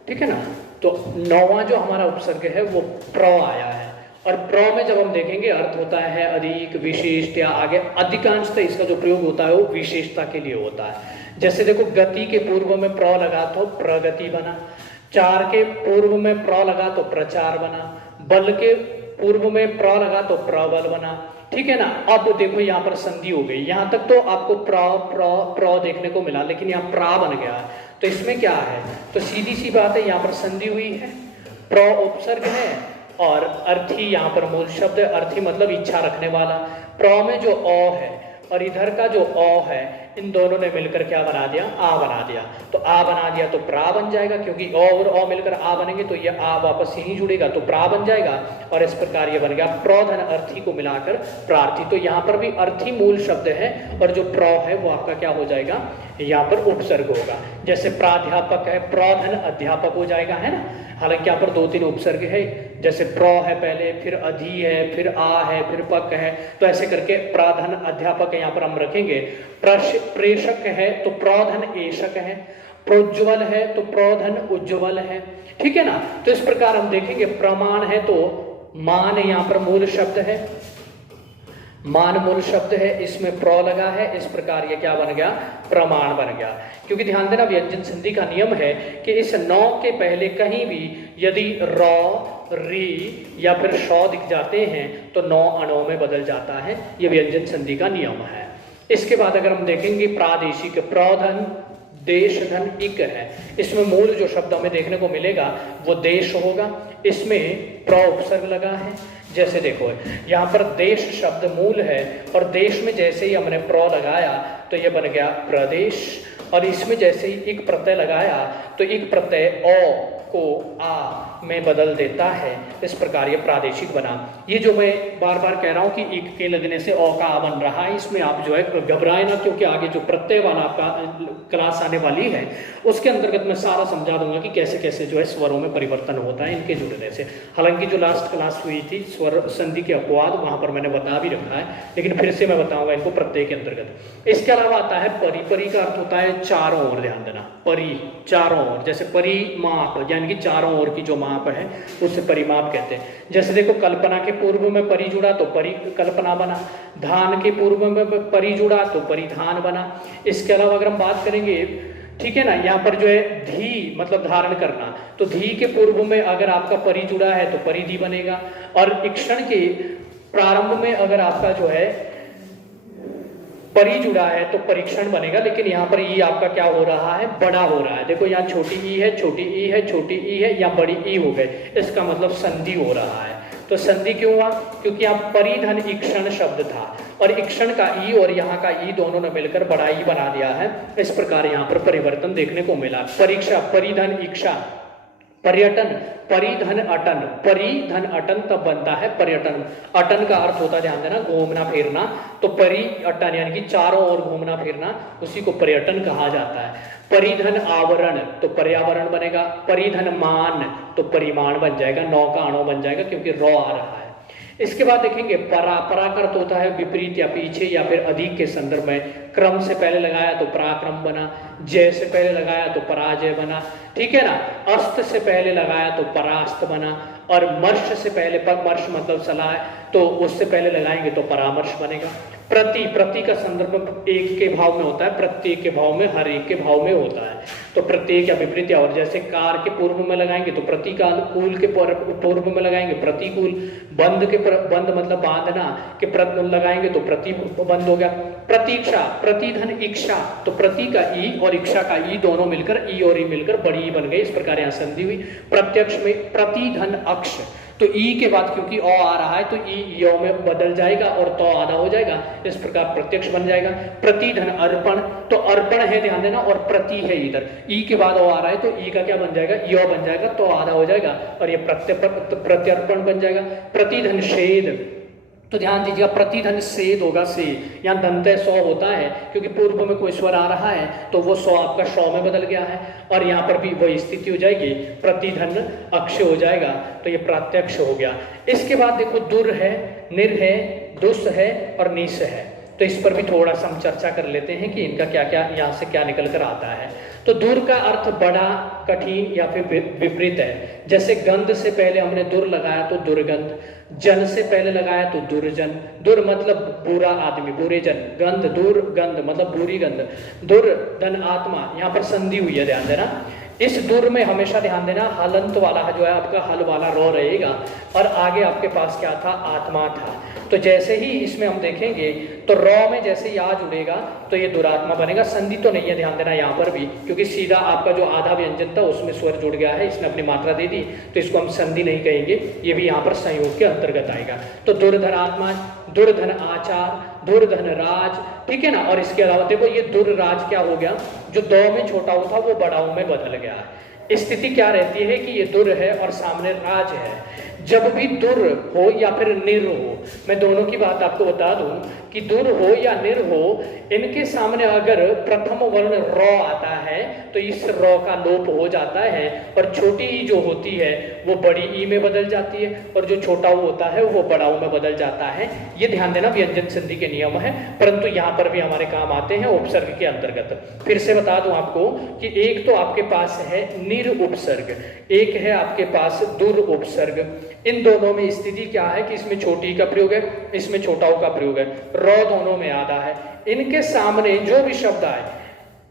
ठीक है ना। तो 9वां जो हमारा उपसर्ग है वो प्र आया है, और प्र में जब हम देखेंगे अर्थ होता है अधिक, विशेष, या आगे अधिकांशतः इसका जो प्रयोग होता है वो विशेषता के लिए होता है। जैसे देखो, गति के पूर्व में प्र लगा तो प्रगति बना, चार के पूर्व में प्र लगा तो प्रचार बना, बल के पूर्व में प्र लगा तो प्रबल बना, ठीक है ना। अब देखो यहाँ पर संधि हो गई, यहाँ तक तो आपको प्र देखने को मिला, लेकिन यहाँ प्रा बन गया, तो इसमें क्या है, तो सीधी सी बात है, यहाँ पर संधि हुई है, प्र उपसर्ग है और अर्थी यहाँ पर मूल शब्द है। अर्थी मतलब इच्छा रखने वाला। प्र में जो अ है और इधर का जो अ है, इन दोनों ने मिलकर क्या बना दिया, आ बना दिया। तो आ बना दिया तो प्रा बन जाएगा, क्योंकि अ और अ मिलकर आ बनेंगे तो ये आ वापस यहीं जुड़ेगा तो प्रा बन जाएगा, और इस प्रकार ये बन गया प्रधन अर्थी को मिलाकर प्रार्थी। तो यहाँ पर भी अर्थी मूल शब्द है और जो प्र है वो आपका क्या हो जाएगा, यहाँ पर उपसर्ग होगा। जैसे प्राध्यापक है, प्रधन अध्यापक हो जाएगा, है ना। हालांकि यहाँ पर 2-3 उपसर्ग है, जैसे प्र है पहले, फिर अधि है, फिर आ है, फिर पक है, तो ऐसे करके प्राधन अध्यापक यहाँ पर हम रखेंगे। प्रेषक है तो प्रधन एषक है, प्रोज्वल है तो प्रधन उज्ज्वल है, ठीक है ना। तो इस प्रकार हम देखेंगे, प्रमाण है तो मान यहाँ पर मूल शब्द है, मान मूल शब्द है, इसमें प्र लगा है, इस प्रकार ये क्या बन गया, प्रमाण बन गया। क्योंकि ध्यान देना, व्यंजन संधि का नियम है कि इस नौ के पहले कहीं भी यदि र, री या फिर श दिख जाते हैं तो 9 अणों में बदल जाता है, ये व्यंजन संधि का नियम है। इसके बाद अगर हम देखेंगे प्रादेशिक, प्रधन देश धन इक है, इसमें मूल जो शब्द हमें देखने को मिलेगा वो देश होगा, इसमें प्र उपसर्ग लगा है। जैसे देखो, यहाँ पर देश शब्द मूल है और देश में जैसे ही हमने प्र लगाया तो ये बन गया प्रदेश, और इसमें जैसे ही एक प्रत्यय लगाया तो एक प्रत्यय अ को आ में बदल देता है, इस प्रकार ये प्रादेशिक बना। ये जो मैं बार बार कह रहा हूँ कि एक के लगने से अ का आ बन रहा है, इसमें आप जो है घबराए ना, क्योंकि आगे जो प्रत्यय वाला आपका क्लास आने वाली है उसके अंतर्गत मैं सारा समझा दूंगा कि कैसे कैसे जो है स्वरों में परिवर्तन होता है इनके जुड़ने से। हालांकि जो लास्ट क्लास हुई थी स्वर संधि के अपवाद, वहां पर मैंने बता भी रखा है, लेकिन फिर से मैं बताऊंगा इनको प्रत्यय के अंतर्गत। इसके अलावा आता है परि, परि का अर्थ होता है चारों ओर, ध्यान देना, परि चारों ओर, जैसे परिमाप यानी कि चारों ओर की जो माप है उसे परिमाप कहते हैं। जैसे देखो, कल्पना के पूर्व में परि जुड़ा तो परिकल्पना बना, धान के पूर्व में परि जुड़ा तो परिधान बना। इसके अलावा अगर हम बात करेंगे, ठीक है ना, यहाँ पर जो है धी मतलब धारण करना, तो धी के पूर्व में अगर आपका परि जुड़ा है तो परिधि बनेगा, और इक्षण के प्रारंभ में अगर आपका जो है परि जुड़ा है तो परीक्षण बनेगा, लेकिन यहाँ पर ई आपका क्या हो रहा है, बड़ा हो रहा है। देखो यहाँ छोटी ई है, छोटी ई है, छोटी ई है, या बड़ी ई हो गए, इसका मतलब संधि हो रहा है। तो संधि क्यों हुआ, क्योंकि यहाँ परिधन इक्षण शब्द था और इक्षण का ई और यहाँ का ई दोनों ने मिलकर बड़ा ई बना दिया है, इस प्रकार यहाँ पर परिवर्तन देखने को मिला। परीक्षा, परिधन इक्षा, पर्यटन, परिधन अटन, परिधन अटन तब बनता है पर्यटन। अटन का अर्थ होता है, ध्यान देना, घूमना फिरना, तो परि अटन यानी कि चारों ओर घूमना फिरना, उसी को पर्यटन कहा जाता है। परिधन आवरण तो पर्यावरण बनेगा, परिधन मान तो परिमाण बन जाएगा, 9 का अणु बन जाएगा क्योंकि रॉ आ रहा है। इसके बाद देखेंगे परा, परा का अर्थ होता है विपरीत या पीछे या फिर अधिक के संदर्भ में। क्रम से पहले लगाया तो पराक्रम बना, जय से पहले लगाया तो पराजय बना, ठीक है ना। अस्त से पहले लगाया तो परास्त बना, और मर्श से पहले, पर मर्श मतलब सलाह, तो उससे पहले लगाएंगे तो परामर्श बनेगा। प्रति, प्रति का संदर्भ एक के भाव में होता है, प्रत्येक के भाव में, हर एक के भाव में होता है, तो प्रत्येक या विपरीत। और जैसे कार के पूर्व में लगाएंगे तो प्रतिकाल, कूल के पूर्व में लगाएंगे प्रतिकूल, बंद के बंद मतलब बांधना के लगाएंगे तो प्रतिबंध हो गया। प्रतीक्षा, प्रतिधन इक्षा, तो प्रति का ई और इक्षा का ई दोनों मिलकर, ई और ई मिलकर बड़ी ई बन गई, इस प्रकार यहाँ संधि हुई। प्रत्यक्ष में प्रतिधन अक्ष, तो ई के बाद क्योंकि अ आ रहा है तो ई य में बदल जाएगा और तो आधा हो जाएगा, इस प्रकार प्रत्यक्ष बन जाएगा। प्रतिधन अर्पण, तो अर्पण है ध्यान देना और प्रति है इधर, ई के बाद अ आ रहा है तो ई का क्या बन जाएगा, य बन जाएगा, तो आधा हो जाएगा और ये प्रत्यर्पण बन जाएगा। प्रतिधन छेद, तो ध्यान दीजिएगा प्रतिधन सेद होगा, से यहाँ दंतय सौ होता है क्योंकि पूर्व में कोई स्वर आ रहा है तो वो सौ आपका शौ में बदल गया है और यहाँ पर भी वही स्थिति हो जाएगी, प्रतिधन अक्ष हो जाएगा, तो ये प्रत्यक्ष हो गया। इसके बाद देखो दुर है, निर है, दुस है और निस है, तो इस पर भी थोड़ा सा हम चर्चा कर लेते हैं कि इनका क्या क्या यहाँ से क्या निकल कर आता है। तो दूर का अर्थ बड़ा, कठिन या फिर विपरीत है। जैसे गंध से पहले हमने दुर लगाया तो दुर्गंध, जन से पहले लगाया तो दुर्जन, दुर मतलब बुरा आदमी, बुरे जन, गंध दूर गंध मतलब बुरी गंध, दुर धन आत्मा, यहाँ पर संधि हुई है ध्यान देना। इस दुर में हमेशा ध्यान देना हलंत वाला जो है आपका हल वाला रो रहेगा और आगे आपके पास क्या था, आत्मा था। तो जैसे ही इसमें हम देखेंगे तो रॉ में जैसे ही आ जुड़ेगा तो ये दुरात्मा बनेगा, संधि तो नहीं है ध्यान देना यहाँ पर भी, क्योंकि सीधा आपका जो आधा व्यंजन था उसमें स्वर जुड़ गया है, इसने अपनी मात्रा दे दी तो इसको हम संधि नहीं कहेंगे, ये भी यहाँ पर संयोग के अंतर्गत आएगा। तो दुर्धन आत्मा, दुर्धन आचार, दुर्धन राज, ठीक है ना। और इसके अलावा देखो ये दुर्राज क्या हो गया, जो दो में छोटा हो था वो बड़ाओं में बदल गया। स्थिति क्या रहती है कि ये दुर है और सामने राज है। जब भी दुर हो या फिर निर हो, मैं दोनों की बात आपको बता दूं कि दुर हो या निर हो, इनके सामने अगर प्रथम वर्ण रॉ आता है तो इस रॉ का लोप हो जाता है और छोटी ई जो होती है वो बड़ी ई में बदल जाती है और जो छोटा ऊ होता है वो बड़ा ऊ में बदल जाता है। ये ध्यान देना व्यंजन संधि के नियम है, परंतु यहाँ पर भी हमारे काम आते हैं उपसर्ग के अंतर्गत। फिर से बता दूं आपको कि एक तो आपके पास है निर उपसर्ग, एक है आपके पास दुर उपसर्ग। इन दोनों में स्थिति क्या है कि इसमें छोटी का प्रयोग है, इसमें छोटा ऊ का प्रयोग है, रॉ दोनों में आधा है। इनके सामने जो भी शब्द आए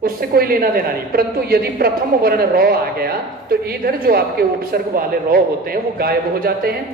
उससे कोई लेना देना नहीं, परंतु यदि प्रथम वर्ण रॉ आ गया तो इधर जो आपके उपसर्ग वाले रॉ होते हैं वो गायब हो जाते हैं,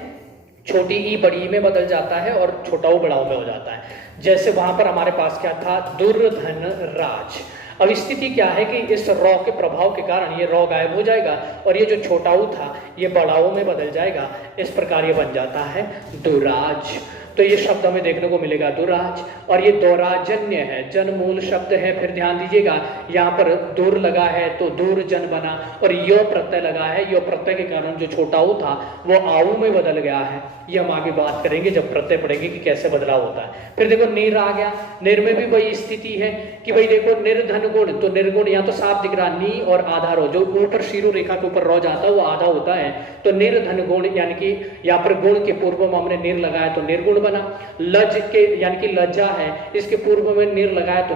छोटी ई बड़ी में बदल जाता है और छोटा ऊ बड़ा में हो जाता है। जैसे वहां पर हमारे पास क्या था, दुर्धन राज। अब स्थिति क्या है कि इस रॉ के प्रभाव के कारण ये रॉ गायब हो जाएगा और ये जो छोटा ऊ था ये बड़ाऊ में बदल जाएगा, इस प्रकार ये बन जाता है दुराज। तो ये शब्द हमें देखने को मिलेगा दुराज, और ये दौराजन्य है, जन मूल शब्द है। फिर ध्यान दीजिएगा यहाँ पर दूर लगा है तो दूर जन बना, और यो प्रत्यय लगा है, यो प्रत्यय के कारण जो छोटा ऊ था वो आऊ में बदल गया है। ये हम आगे बात करेंगे जब प्रत्यय पढ़ेंगे कि कैसे बदलाव होता है। फिर देखो निर आ गया, निर में भी वही स्थिति है कि भाई देखो निर्धन गुण, तो निर्गुण यहाँ तो साफ दिख रहा, नी और आधा रो, जो ऊपर शीरो रेखा के ऊपर रो जाता है वो आधा होता है, तो निर्धन गुण यानी कि यहाँ पर गुण के पूर्व में हमने निर लगाया तो निर्गुण बना। लज के यानी कि लज्जा है, इसके पूर्व में निर लगाया तो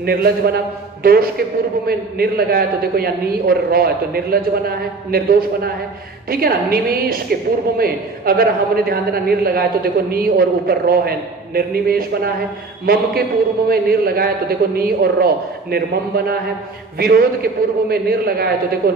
निर्लज बना। दोष के पूर्व में निर लगाया तो देखो यहाँ नी और रॉ है तो निर्लज बना है, निर्दोष बना है, ठीक है ना। निमेश के पूर्व में अगर हमने ध्यान देना निर लगाया तो देखो नी और ऊपर रॉ है, निर्निमेश बना है। मम के पूर्व में निर लगाया तो देखो नी और रॉ निर्मम बना है। विरोध के पूर्व में निर लगाया तो देखो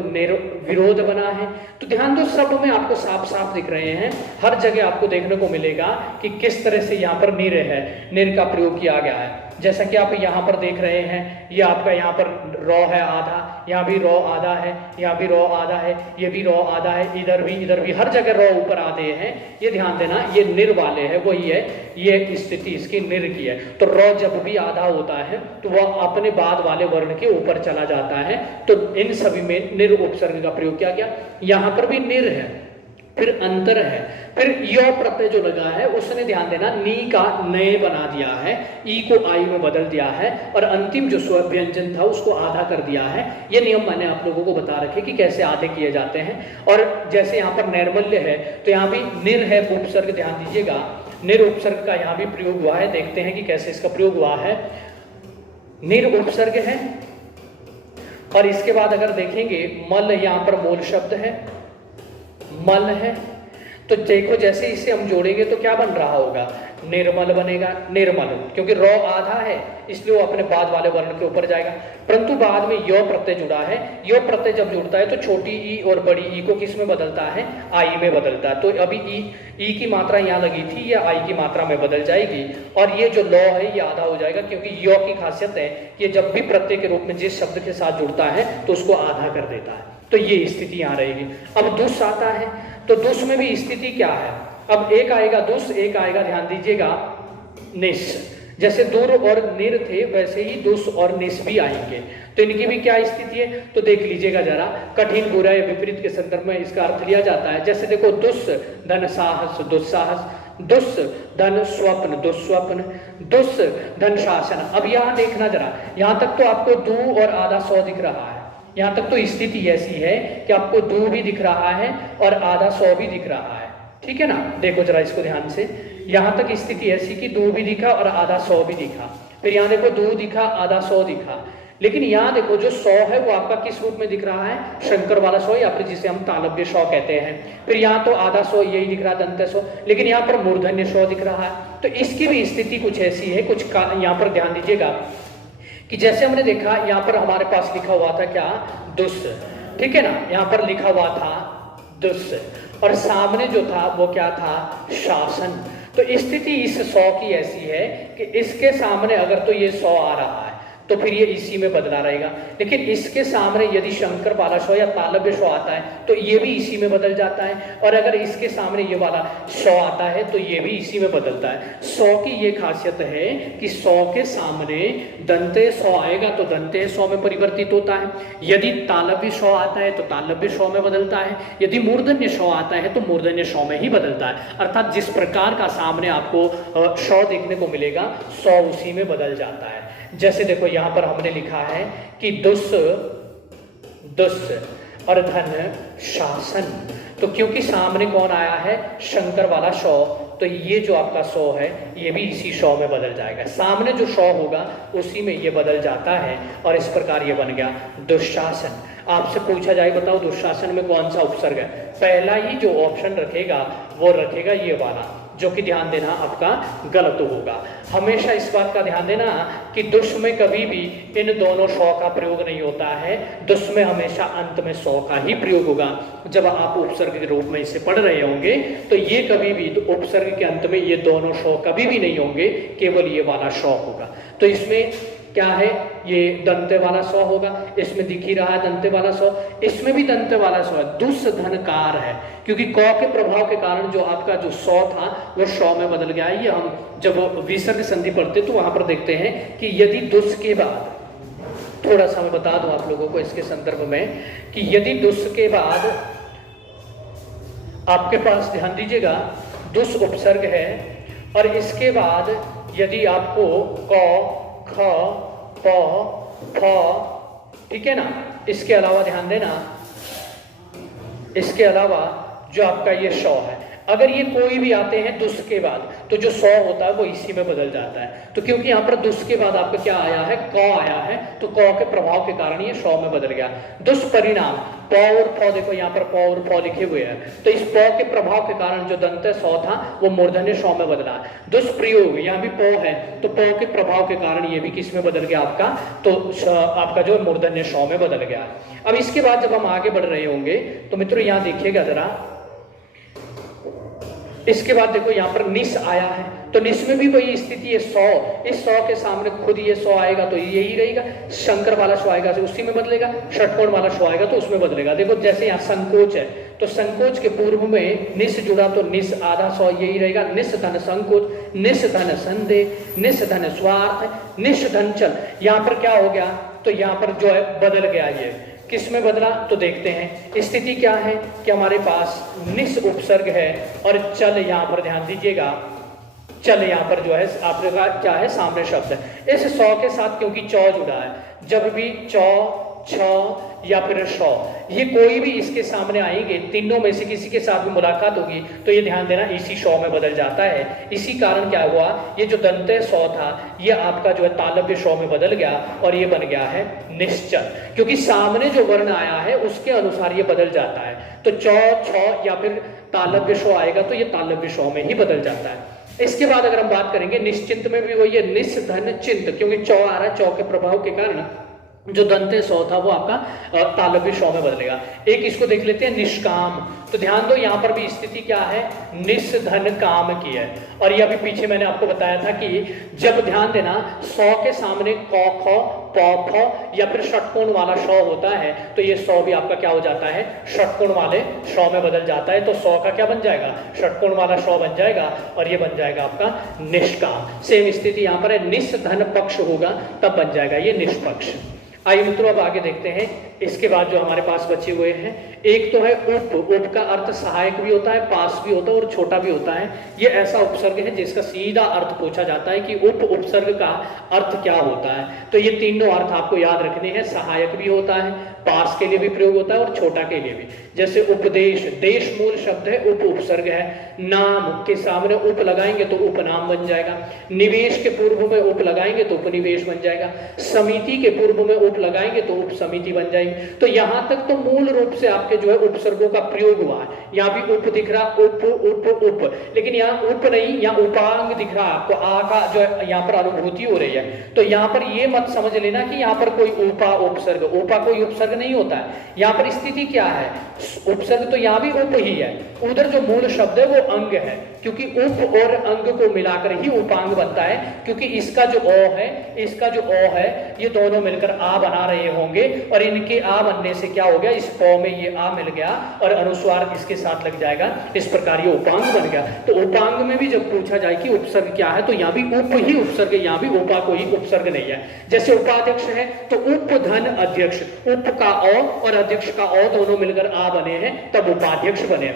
विरोध बना है। तो ध्यान दो सब में आपको साफ साफ दिख रहे हैं, हर जगह आपको देखने को मिलेगा कि किस तरह से यहाँ पर निर है, निर का प्रयोग किया गया है। जैसा कि आप यहाँ पर देख रहे हैं, ये आपका यहाँ पर रॉ है आधा, यहाँ भी रॉ आधा है, यहाँ भी रॉ आधा है, ये भी रॉ आधा है, इधर भी हर जगह रॉ ऊपर आधे हैं। ये ध्यान देना ये निर वाले हैं, वही है, ये स्थिति इसकी निर की है। तो रॉ जब भी आधा होता है तो वह अपने बाद वाले वर्ण के ऊपर चला जाता है, तो इन सभी में निर उपसर्ग का प्रयोग किया गया। यहाँ पर भी निर है, फिर अंतर है, फिर यो प्रत्यय जो लगा है उसने ध्यान देना नी का नए बना दिया है, ई को आई में बदल दिया है और अंतिम जो स्वर व्यंजन था उसको आधा कर दिया है। ये नियम मैंने आप लोगों को बता रखे कि कैसे आधे किए जाते हैं। और जैसे यहाँ पर नैर्मल्य है तो यहाँ भी निर है उपसर्ग, ध्यान दीजिएगा निर उपसर्ग का यहाँ भी प्रयोग हुआ है। देखते हैं कि कैसे इसका प्रयोग हुआ है। निर उपसर्ग है और इसके बाद अगर देखेंगे मल यहाँ पर मूल शब्द है, मल है, तो देखो जैसे इसे हम जोड़ेंगे तो क्या बन रहा होगा, निर्मल बनेगा। निर्मल क्योंकि रॉ आधा है इसलिए वो अपने बाद वाले वर्ण के ऊपर जाएगा, परंतु बाद में यो प्रत्यय जुड़ा है। यो प्रत्यय जब जुड़ता है तो छोटी ई और बड़ी ई को किस में बदलता है, आई में बदलता है। तो अभी ई की मात्रा यहाँ लगी थी, ये आई की मात्रा में बदल जाएगी और ये जो लॉ है ये आधा हो जाएगा, क्योंकि यो की खासियत है कि जब भी प्रत्यय के रूप में जिस शब्द के साथ जुड़ता है तो उसको आधा कर देता है। तो ये स्थिति यहाँ रहेगी। अब दुस आता है तो दुस में भी स्थिति क्या है, अब एक आएगा दुस, एक आएगा ध्यान दीजिएगा निस। जैसे दूर और निर थे वैसे ही दुस और निस भी आएंगे, तो इनकी भी क्या स्थिति है, तो देख लीजिएगा जरा। कठिन बुरा या विपरीत के संदर्भ में इसका अर्थ लिया जाता है। जैसे देखो दुस धन साहस दुस्साहस, दुस धन स्वप्न दुस्वप्न, दुस धन शासन। अब यहाँ देखना जरा, यहाँ तक तो आपको दू और आधा सौ दिख रहा है, यहाँ तक तो स्थिति ऐसी है कि आपको दू भी दिख रहा है और आधा सौ भी दिख रहा है, ठीक है ना। देखो जरा इसको ध्यान से, यहाँ तक स्थिति ऐसी कि दो भी दिखा और आधा सौ भी दिखा, फिर यहाँ देखो दो दिखा आधा सौ दिखा, लेकिन यहाँ देखो जो सौ है वो आपका किस रूप में दिख रहा है, शंकर वाला सौ या फिर जिसे हम तालव्य सौ कहते हैं। फिर यहाँ तो आधा सौ यही दिख रहा है दंत सौ, लेकिन यहाँ पर मूर्धन्य सौ दिख रहा है। तो इसकी भी स्थिति कुछ ऐसी है, कुछ यहाँ पर ध्यान दीजिएगा कि जैसे हमने देखा यहाँ पर हमारे पास लिखा हुआ था क्या, दुस, ठीक है ना, यहाँ पर लिखा हुआ था दुस और सामने जो था वो क्या था, शासन। तो स्थिति इस सौ की ऐसी है कि इसके सामने अगर तो ये सौ आ रहा है तो फिर ये इसी में बदला रहेगा, लेकिन इसके सामने यदि शंकर वाला सौ या तालव्य सौ आता है तो ये भी इसी में बदल जाता है, और अगर इसके सामने ये वाला सौ आता है तो ये भी इसी में बदलता है। सौ की ये खासियत है कि सौ के सामने दंते सौ आएगा तो दंते सौ में परिवर्तित होता है, यदि तालव्य सौ आता है तो तालव्य सौ में बदलता है, यदि मूर्धन्य सौ आता है तो मूर्धन्य सौ में ही बदलता है। अर्थात जिस प्रकार का सामने आपको सौ देखने को मिलेगा सौ उसी में बदल जाता है। जैसे देखो यहाँ पर हमने लिखा है कि दुस दुस और धन शासन, तो क्योंकि सामने कौन आया है, शंकर वाला सौ, तो ये जो आपका सौ है ये भी इसी सौ में बदल जाएगा, सामने जो सौ होगा उसी में ये बदल जाता है, और इस प्रकार ये बन गया दुशासन। आपसे पूछा जाए बताओ दुशासन में कौन सा उपसर्ग है, पहला ही जो ऑप्शन रखेगा वो रखेगा ये वाला, जो कि ध्यान देना आपका गलत होगा। हमेशा इस बात का ध्यान देना कि दुष् में कभी भी इन दोनों सौ का प्रयोग नहीं होता है, दुष् में हमेशा अंत में सौ का ही प्रयोग होगा। जब आप उपसर्ग के रूप में इसे पढ़ रहे होंगे तो ये कभी भी उपसर्ग के अंत में ये दोनों सौ कभी भी नहीं होंगे, केवल ये वाला सौ होगा। तो इसमें क्या है, ये दंते वाला सौ होगा, इसमें दिख ही रहा है दंते वाला सौ, इसमें भी दंते वाला सौ है, दुस धनकार है, क्योंकि क के प्रभाव के कारण जो आपका जो सौ था वो सौ में बदल गया है। ये हम जब विसर्ग संधि पढ़ते तो वहां पर देखते हैं कि यदि दुस के बाद, थोड़ा सा मैं बता दूं आप लोगों को इसके संदर्भ में, कि यदि दुस के बाद आपके पास ध्यान दीजिएगा दुस उपसर्ग है और इसके बाद यदि आपको क ख प फ, ठीक है ना, इसके अलावा ध्यान देना, इसके अलावा जो आपका ये सौ है, अगर ये कोई भी आते हैं दुस के बाद तो जो सौ होता है वो इसी में बदल जाता है। तो क्योंकि यहाँ पर दुस के बाद आपका क्या आया है, क आया है, तो क के प्रभाव के कारण ये सौ में बदल गया। दुष्परिणाम, प और फ, देखो यहाँ पर प और फ लिखे हुए हैं, तो इस प के प्रभाव के कारण जो दंत सौ था वो मूर्धन्य सौ में बदला। दुष्प्रयोग, यहाँ भी प है तो प के प्रभाव के कारण ये भी किस में बदल गया आपका, तो आपका जो मूर्धन्य सौ में बदल गया। अब इसके बाद जब हम आगे बढ़ रहे होंगे तो मित्रों यहाँ देखिएगा जरा, इसके बाद देखो यहाँ पर निस आया है, तो निस में भी वही स्थिति है, सौ, इस सौ के सामने खुद ये सौ आएगा तो यही रहेगा, शंकर वाला सौ आएगा तो उसी में बदलेगा, षटकोण वाला सौ आएगा तो उसमें बदलेगा। देखो जैसे यहाँ संकोच है तो संकोच के पूर्व में निस जुड़ा तो निस आधा सौ यही रहेगा, निस धन संकोच, निस धन संदेह, निस धन स्वार्थ, निस धन चल। यहाँ पर क्या हो गया, तो यहाँ पर जो है बदल गया, ये किस में बदला, तो देखते हैं स्थिति क्या है कि हमारे पास निस उपसर्ग है और चल, यहाँ पर ध्यान दीजिएगा, चल यहाँ पर जो है आपका क्या है, सामने शब्द है। इस सौ के साथ क्योंकि चौ जुड़ा है, जब भी चौ, छ या फिर सौ, ये कोई भी इसके सामने आएंगे, तीनों में से किसी के साथ भी मुलाकात होगी तो ये ध्यान देना इसी सौ में बदल जाता है। इसी कारण क्या हुआ, ये जो दंते सौ था ये आपका जो है तालव्य सौ में बदल गया और ये बन गया है निश्चल, क्योंकि सामने जो वर्ण आया है उसके अनुसार ये बदल जाता है। तो चौ, छ या फिर तालव्य सौ आएगा तो ये तालव्य सौ में ही बदल जाता है। इसके बाद अगर हम बात करेंगे निश्चिंत में भी वही है, निस धन चिंत, क्योंकि चौ आ रहा है, चौ के प्रभाव के कारण जो दंते सौ था वो आपका तालव्य शौ में बदलेगा। एक इसको देख लेते हैं निष्काम। तो ध्यान दो यहाँ पर भी स्थिति क्या है, निस धन काम की है। और ये अभी पीछे मैंने आपको बताया था कि जब ध्यान देना सौ के सामने क ख प फ या फिर षटकोण वाला शौ होता है तो ये सौ भी आपका क्या हो जाता है, षटकोण वाले शौ में बदल जाता है। तो सौ का क्या बन जाएगा, षटकोण वाला शौ बन जाएगा और ये बन जाएगा आपका निष्काम। सेम स्थिति यहाँ पर है, निस धन पक्ष होगा तब बन जाएगा ये निष्पक्ष। आइए मित्रों अब आगे देखते हैं। इसके बाद जो हमारे पास बचे हुए हैं, एक तो है उप। उप का अर्थ सहायक भी होता है, पास भी होता है और छोटा भी होता है। ये ऐसा उपसर्ग है जिसका सीधा अर्थ पूछा जाता है कि उप उपसर्ग का अर्थ क्या होता है। तो ये तीनों अर्थ आपको याद रखने हैं, सहायक भी होता है, पास के लिए भी प्रयोग होता है और छोटा के लिए भी। जैसे उपदेश, देश मूल शब्द है, उप उपसर्ग है। नाम के सामने उप लगाएंगे तो उपनाम बन जाएगा। निवेश के पूर्व में उप लगाएंगे तो उपनिवेश बन जाएगा। समिति के पूर्व में उप लगाएंगे तो उप समिति बन जाएगी। तो यहां तक तो मूल रूप से आपके जो है उपसर्गों का प्रयोग हुआ है। यहाँ भी उप दिख रहा, उप उप उप, लेकिन यहाँ उप नहीं, यहाँ उपांग दिख रहा है आपको, आ का जो है यहाँ पर अनुभूति हो रही है। तो यहाँ पर ये मत समझ लेना कि यहाँ पर कोई उपा उपसर्ग, उपा कोई उपसर्ग नहीं होता है। यहाँ पर स्थिति क्या है, उपसर्ग तो यहाँ भी उप ही है, उधर जो मूल शब्द है वो अंग है, क्योंकि उप और अंग को मिलाकर ही उपांग बनता है। क्योंकि इसका जो ओ है, इसका जो ओ है, ये दोनों मिलकर आ बना रहे होंगे और इनके आ बनने से क्या हो गया, इस ओ में ये आ मिल गया और अनुस्वार इसके साथ लग जाएगा, इस प्रकार ये उपांग बन गया। तो उपांग में भी जब पूछा जाए कि उपसर्ग क्या है तो यहाँ भी उप ही उपसर्ग है, यहाँ भी उपा कोई उपसर्ग नहीं है। जैसे उपाध्यक्ष है तो उप धन अध्यक्ष, उप का ओ और अध्यक्ष का ओ दोनों मिलकर आ बने हैं तब उपाध्यक्ष बने।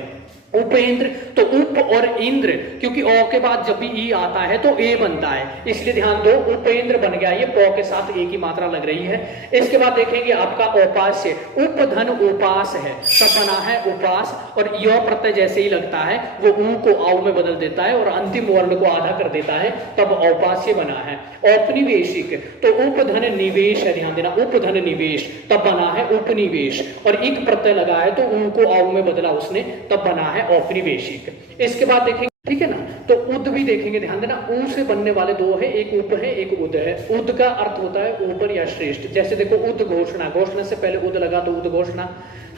उपेंद्र तो उप और इंद्र, क्योंकि ओ के बाद जब भी ई आता है तो ए बनता है, इसलिए ध्यान दो उपेंद्र बन गया, ये पौ के साथ ए की मात्रा लग रही है। इसके बाद देखेंगे आपका औपास्य, उप धन उपास है, तब बना है उपास और यो प्रत्यय जैसे ही लगता है वो ऊ को आउ में बदल देता है और अंतिम वर्ण को आधा कर देता है, तब औपास्य बना है। औपनिवेशिक तो उप धन निवेश है, ध्यान देना, उप धन निवेश, तब बना है उपनिवेश और एक प्रत्यय लगा है तो ऊ को आउ में बदला उसने, तब बना है औपनिवेशिक। इसके बाद देखेंगे, ठीक है ना, तो उद भी देखेंगे, ध्यान देना, ऊ से बनने वाले दो है, एक उप है एक उद है। उद का अर्थ होता है ऊपर या श्रेष्ठ। जैसे देखो उद घोषणा, घोषणा से पहले उद लगा तो उद घोषणा।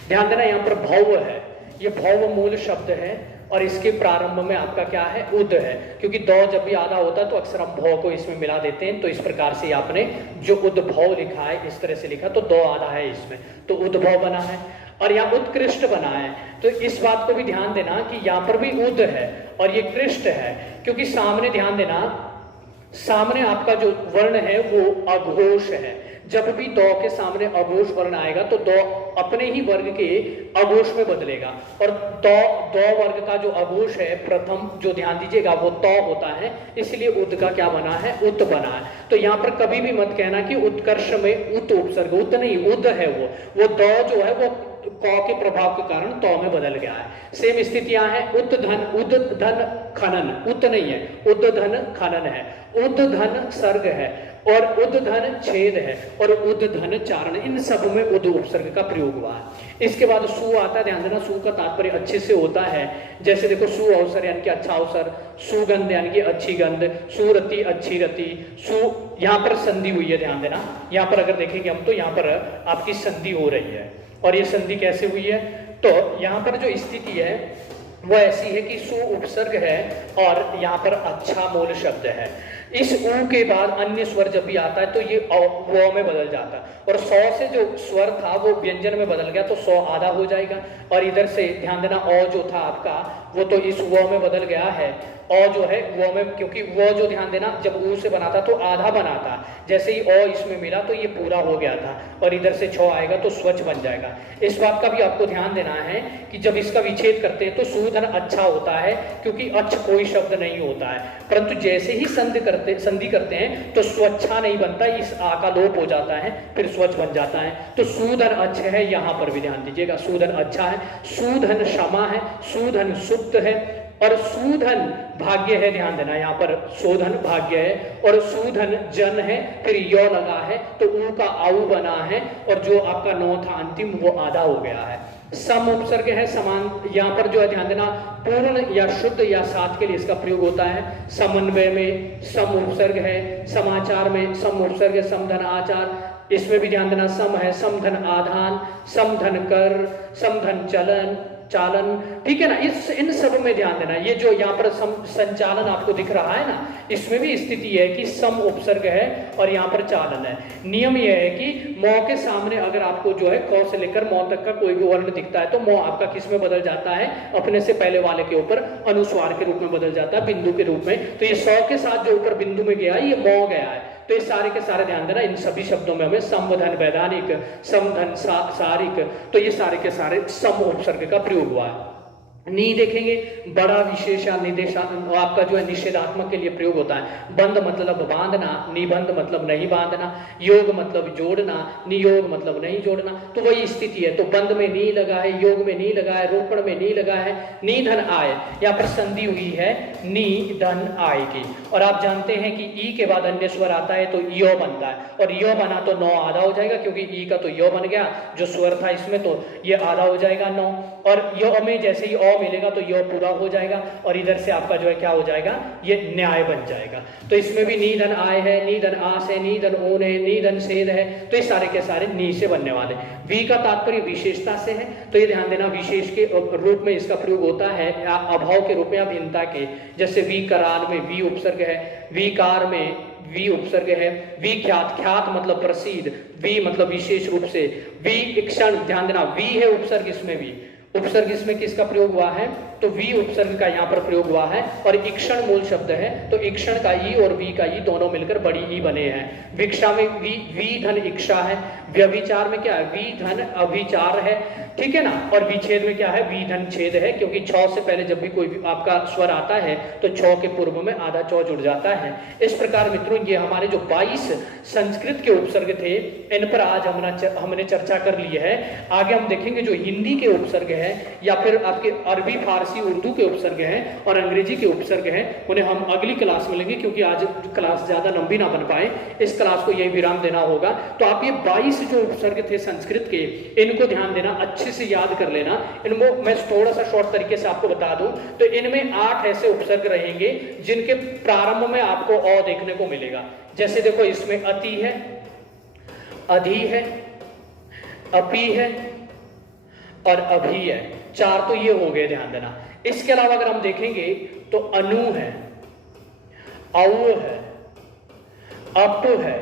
ध्यान देना यहाँ पर भव है, ये भव मूल शब्द है और इसके प्रारंभ में आपका क्या है, उद है, क्योंकि दो जब भी आधा होता है तो अक्सर हम भव को इसमें मिला देते हैं। तो इस प्रकार से आपने जो उद्भव लिखा है इस तरह से लिखा तो दो आधा है इसमें, तो उद्भव बना है। और यहाँ उत्कृष्ट बना है, तो इस बात को भी ध्यान देना कि यहाँ पर भी उद है और ये कृष्ट है, क्योंकि सामने ध्यान देना, सामने आपका जो वर्ण है वो अघोष है। जब भी दो के सामने अघोष वर्ण आएगा तो दो अपने ही वर्ग के अघोष में बदलेगा और दो वर्ग का जो अघोष है प्रथम जो ध्यान दीजिएगा वो तो होता है, इसलिए उद का क्या बना है, उत बना है। तो यहाँ पर कभी भी मत कहना कि उत्कर्ष में उत उपसर्ग, उत नहीं, उद है वो दो जो है वो क के प्रभाव के कारण तो में बदल गया है। सेम स्थितियां हैं, उद धन खनन, उत नहीं है, उद धन खनन है, उद धन सर्ग है और उद धन छेद है और उद धन चारण, इन सब में उद उपसर्ग का प्रयोग हुआ है। इसके बाद सु आता है, ध्यान देना, सु का तात्पर्य अच्छे से होता है। जैसे देखो सु अवसर यानी कि अच्छा अवसर, सुगंध यानी कि अच्छी गंध, सुरति अच्छी रति, सु यहाँ पर संधि हुई है, ध्यान देना, यहाँ पर अगर देखेंगे हम तो यहाँ पर आपकी संधि हो रही है। और ये संधि कैसे हुई है, तो यहाँ पर जो स्थिति है वो ऐसी है कि सु उपसर्ग है और यहाँ पर अच्छा मूल शब्द है। इस ऊ के बाद अन्य स्वर जब भी आता है तो ये वो में बदल जाता है और सौ से जो स्वर था वो व्यंजन में बदल गया तो सौ आधा हो जाएगा। और इधर से ध्यान देना, ओ जो था आपका वो तो इस वो में बदल गया है, ओ जो है वो में, क्योंकि वो जो ध्यान देना जब ऊ से बना था तो आधा बना था, जैसे ही ओ इसमें मिला तो ये पूरा हो गया था और इधर से छो आएगा तो स्वच्छ बन जाएगा। इस बात का भी आपको ध्यान देना है कि जब इसका विच्छेद करते हैं तो सुधन अच्छा होता है, क्योंकि अच्छ कोई शब्द नहीं होता है, परंतु जैसे ही संधि करते हैं तो स्वच्छा नहीं बनता, इस आ का लोप हो जाता है, फिर स्वच्छ बन जाता है। तो सुधन अच्छ है, यहाँ पर भी ध्यान दीजिएगा, सुधन अच्छा है, सुधन क्षमा है, सुधन सुप्त है और सुधन भाग्य है, ध्यान देना, यहाँ पर शोधन भाग्य है और सुधन जन है, फिर यो लगा है तो ऊ का आऊ बना है और जो आपका नो था अंतिम वो आधा हो गया है। सम उपसर्ग है, समान, यहाँ पर जो है ध्यान देना, पूर्ण या शुद्ध या साथ के लिए इसका प्रयोग होता है। समन्वय में सम उपसर्ग है, समाचार में सम उपसर्ग है, समधन आचार, इसमें भी ध्यान देना, सम है, समधन आधान, समधन कर, समधन चलन चालन, ठीक है ना। इन सब में ध्यान देना। ये जो यहाँ पर संचालन आपको दिख रहा है ना, इसमें भी स्थिति है कि सम उपसर्ग है और यहाँ पर चालन है। नियम यह है कि मौ के सामने अगर आपको जो है क से लेकर मौ तक का कोई भी वर्ण दिखता है तो मौ आपका किस में बदल जाता है, अपने से पहले वाले के ऊपर अनुस्वार के रूप में बदल जाता है, बिंदु के रूप में। तो ये सौ के साथ जो ऊपर बिंदु में गया ये मौ गया है। तो ये सारे के सारे ध्यान देना, इन सभी शब्दों में हमें समधन वैधानिक, समधन सारिक, तो ये सारे के सारे सम उपसर्ग का प्रयोग हुआ है। नी देखेंगे, बड़ा विशेषा निदेशा आपका जो है निषेधात्मक के लिए प्रयोग होता है। बंद मतलब बांधना, निबंध मतलब नहीं बांधना, योग मतलब जोड़ना, नियोग मतलब नहीं जोड़ना। तो वही स्थिति है। तो बंद में नी लगा है, योग में नी लगा है, रोपण में नी लगा है, नी धन आय, यहाँ पर संधि हुई है नी धन आय की। और आप जानते हैं कि ई के बाद अन्य स्वर आता है तो यो बनता है, और यो बना तो नौ आधा हो जाएगा, क्योंकि ई का तो यो बन गया, जो स्वर था इसमें तो ये आधा हो जाएगा नौ, और यो में जैसे ही मिलेगा तो यो पूरा हो जाएगा, और इधर से आपका जो है क्या हो जाएगा, ये न्याय बन जाएगा। तो इसमें भी नी धन आय है, नी धन आस है, नी धन ओन है, नी धन सेद है। तो ये सारे के सारे नी से बनने वाले। वी का तात्पर्य विशेषता से है, तो ये ध्यान देना विशेष के रूप में इसका प्रयोग होता है, अभाव के रूप में या भिन्नता के। जैसे वी करार में वी उपसर्ग है, वी कार में वी उपसर्ग है, वी ख्यात, ख्यात मतलब प्रसिद्ध, वी मतलब विशेष रूप से, वी इक्षण, ध्यान देना वी है उपसर्ग, इसमें भी उपसर्ग इसमें किसका प्रयोग हुआ है, तो वी उपसर्ग का यहाँ पर प्रयोग हुआ है। और इक्षण मूल शब्द है, तो इक्षण का ई और वी का ई दोनों मिलकर बड़ी ई बने हैं। विक्षा में वी धन इक्षा है, व्यभिचार में क्या है, वी धन अभिचार है, ठीक है ना। और विच्छेद में क्या है, वी धन छेद है, क्योंकि छ से पहले जब भी कोई भी आपका स्वर आता है तो छ के पूर्व में आधा चौ जुड़ जाता है। इस प्रकार मित्रों ये हमारे जो 22 संस्कृत के उपसर्ग थे, इन पर आज हमने चर्चा कर ली है। आगे हम देखेंगे जो हिंदी के उपसर्ग है या फिर आपके अरबी फारसी उर्दू के उपसर्ग हैं और अंग्रेजी के उपसर्ग हैं, उन्हें हम अगली क्लास में लेंगे, क्योंकि आज क्लास ज्यादा लंबी ना बन पाए, इस क्लास को यही विराम देना होगा। तो आप ये 22 जो उपसर्ग थे संस्कृत के, इनको ध्यान देना, अच्छे से याद कर लेना। इनको मैं थोड़ा सा शॉर्ट तरीके से आपको बता दूं तो इनमें 8 ऐसे उपसर्ग रहेंगे जिनके प्रारंभ में आपको अ देखने को मिलेगा। जैसे देखो इसमें अति है, अधि है, अपी है और अभी है, 4 तो ये हो गए, ध्यान देना। इसके अलावा अगर हम देखेंगे तो अनु है, औ है, अप है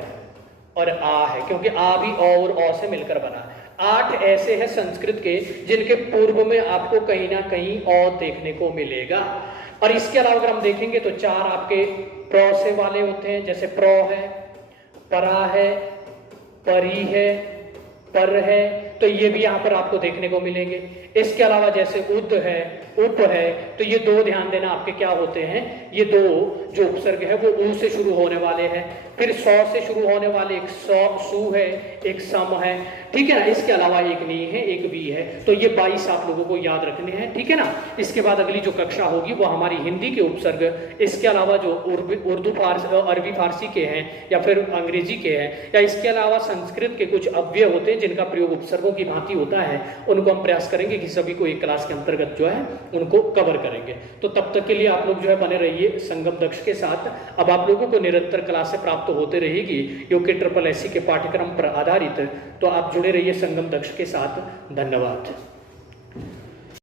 और आ है, क्योंकि आ भी और अ से मिलकर बना। 8 ऐसे हैं संस्कृत के जिनके पूर्व में आपको कहीं ना कहीं अ देखने को मिलेगा। और इसके अलावा अगर हम देखेंगे तो 4 आपके प्र से वाले होते हैं, जैसे प्र है, परा है, परी है, पर है, तो ये भी यहाँ पर आपको देखने को मिलेंगे। इसके अलावा जैसे उद है, उप है, तो ये 2 ध्यान देना आपके क्या होते हैं, ये 2 जो उपसर्ग है वो ऊ से शुरू होने वाले हैं। फिर सौ से शुरू होने वाले एक सु है, एक सम है, ठीक है ना। इसके अलावा एक नी है, एक वी है। तो ये 22 आप लोगों को याद रखने हैं, ठीक है ना। इसके बाद अगली जो कक्षा होगी वो हमारी हिंदी के उपसर्ग, इसके अलावा जो उर्दू फारसी अरबी फारसी के हैं या फिर अंग्रेजी के हैं, या इसके अलावा संस्कृत के कुछ अव्यय होते हैं जिनका प्रयोग उपसर्गों की भांति होता है, उनको हम प्रयास करेंगे कि सभी को एक क्लास के अंतर्गत जो है उनको कवर करेंगे। तो तब तक के लिए आप लोग जो है बने रहिए संगम दक्ष के साथ। अब आप लोगों को निरंतर क्लासें प्राप्त होते रहेगी यूके SSSC के पाठ्यक्रम पर आधारित, तो आप जुड़े रहिए संगम दक्ष के साथ। धन्यवाद।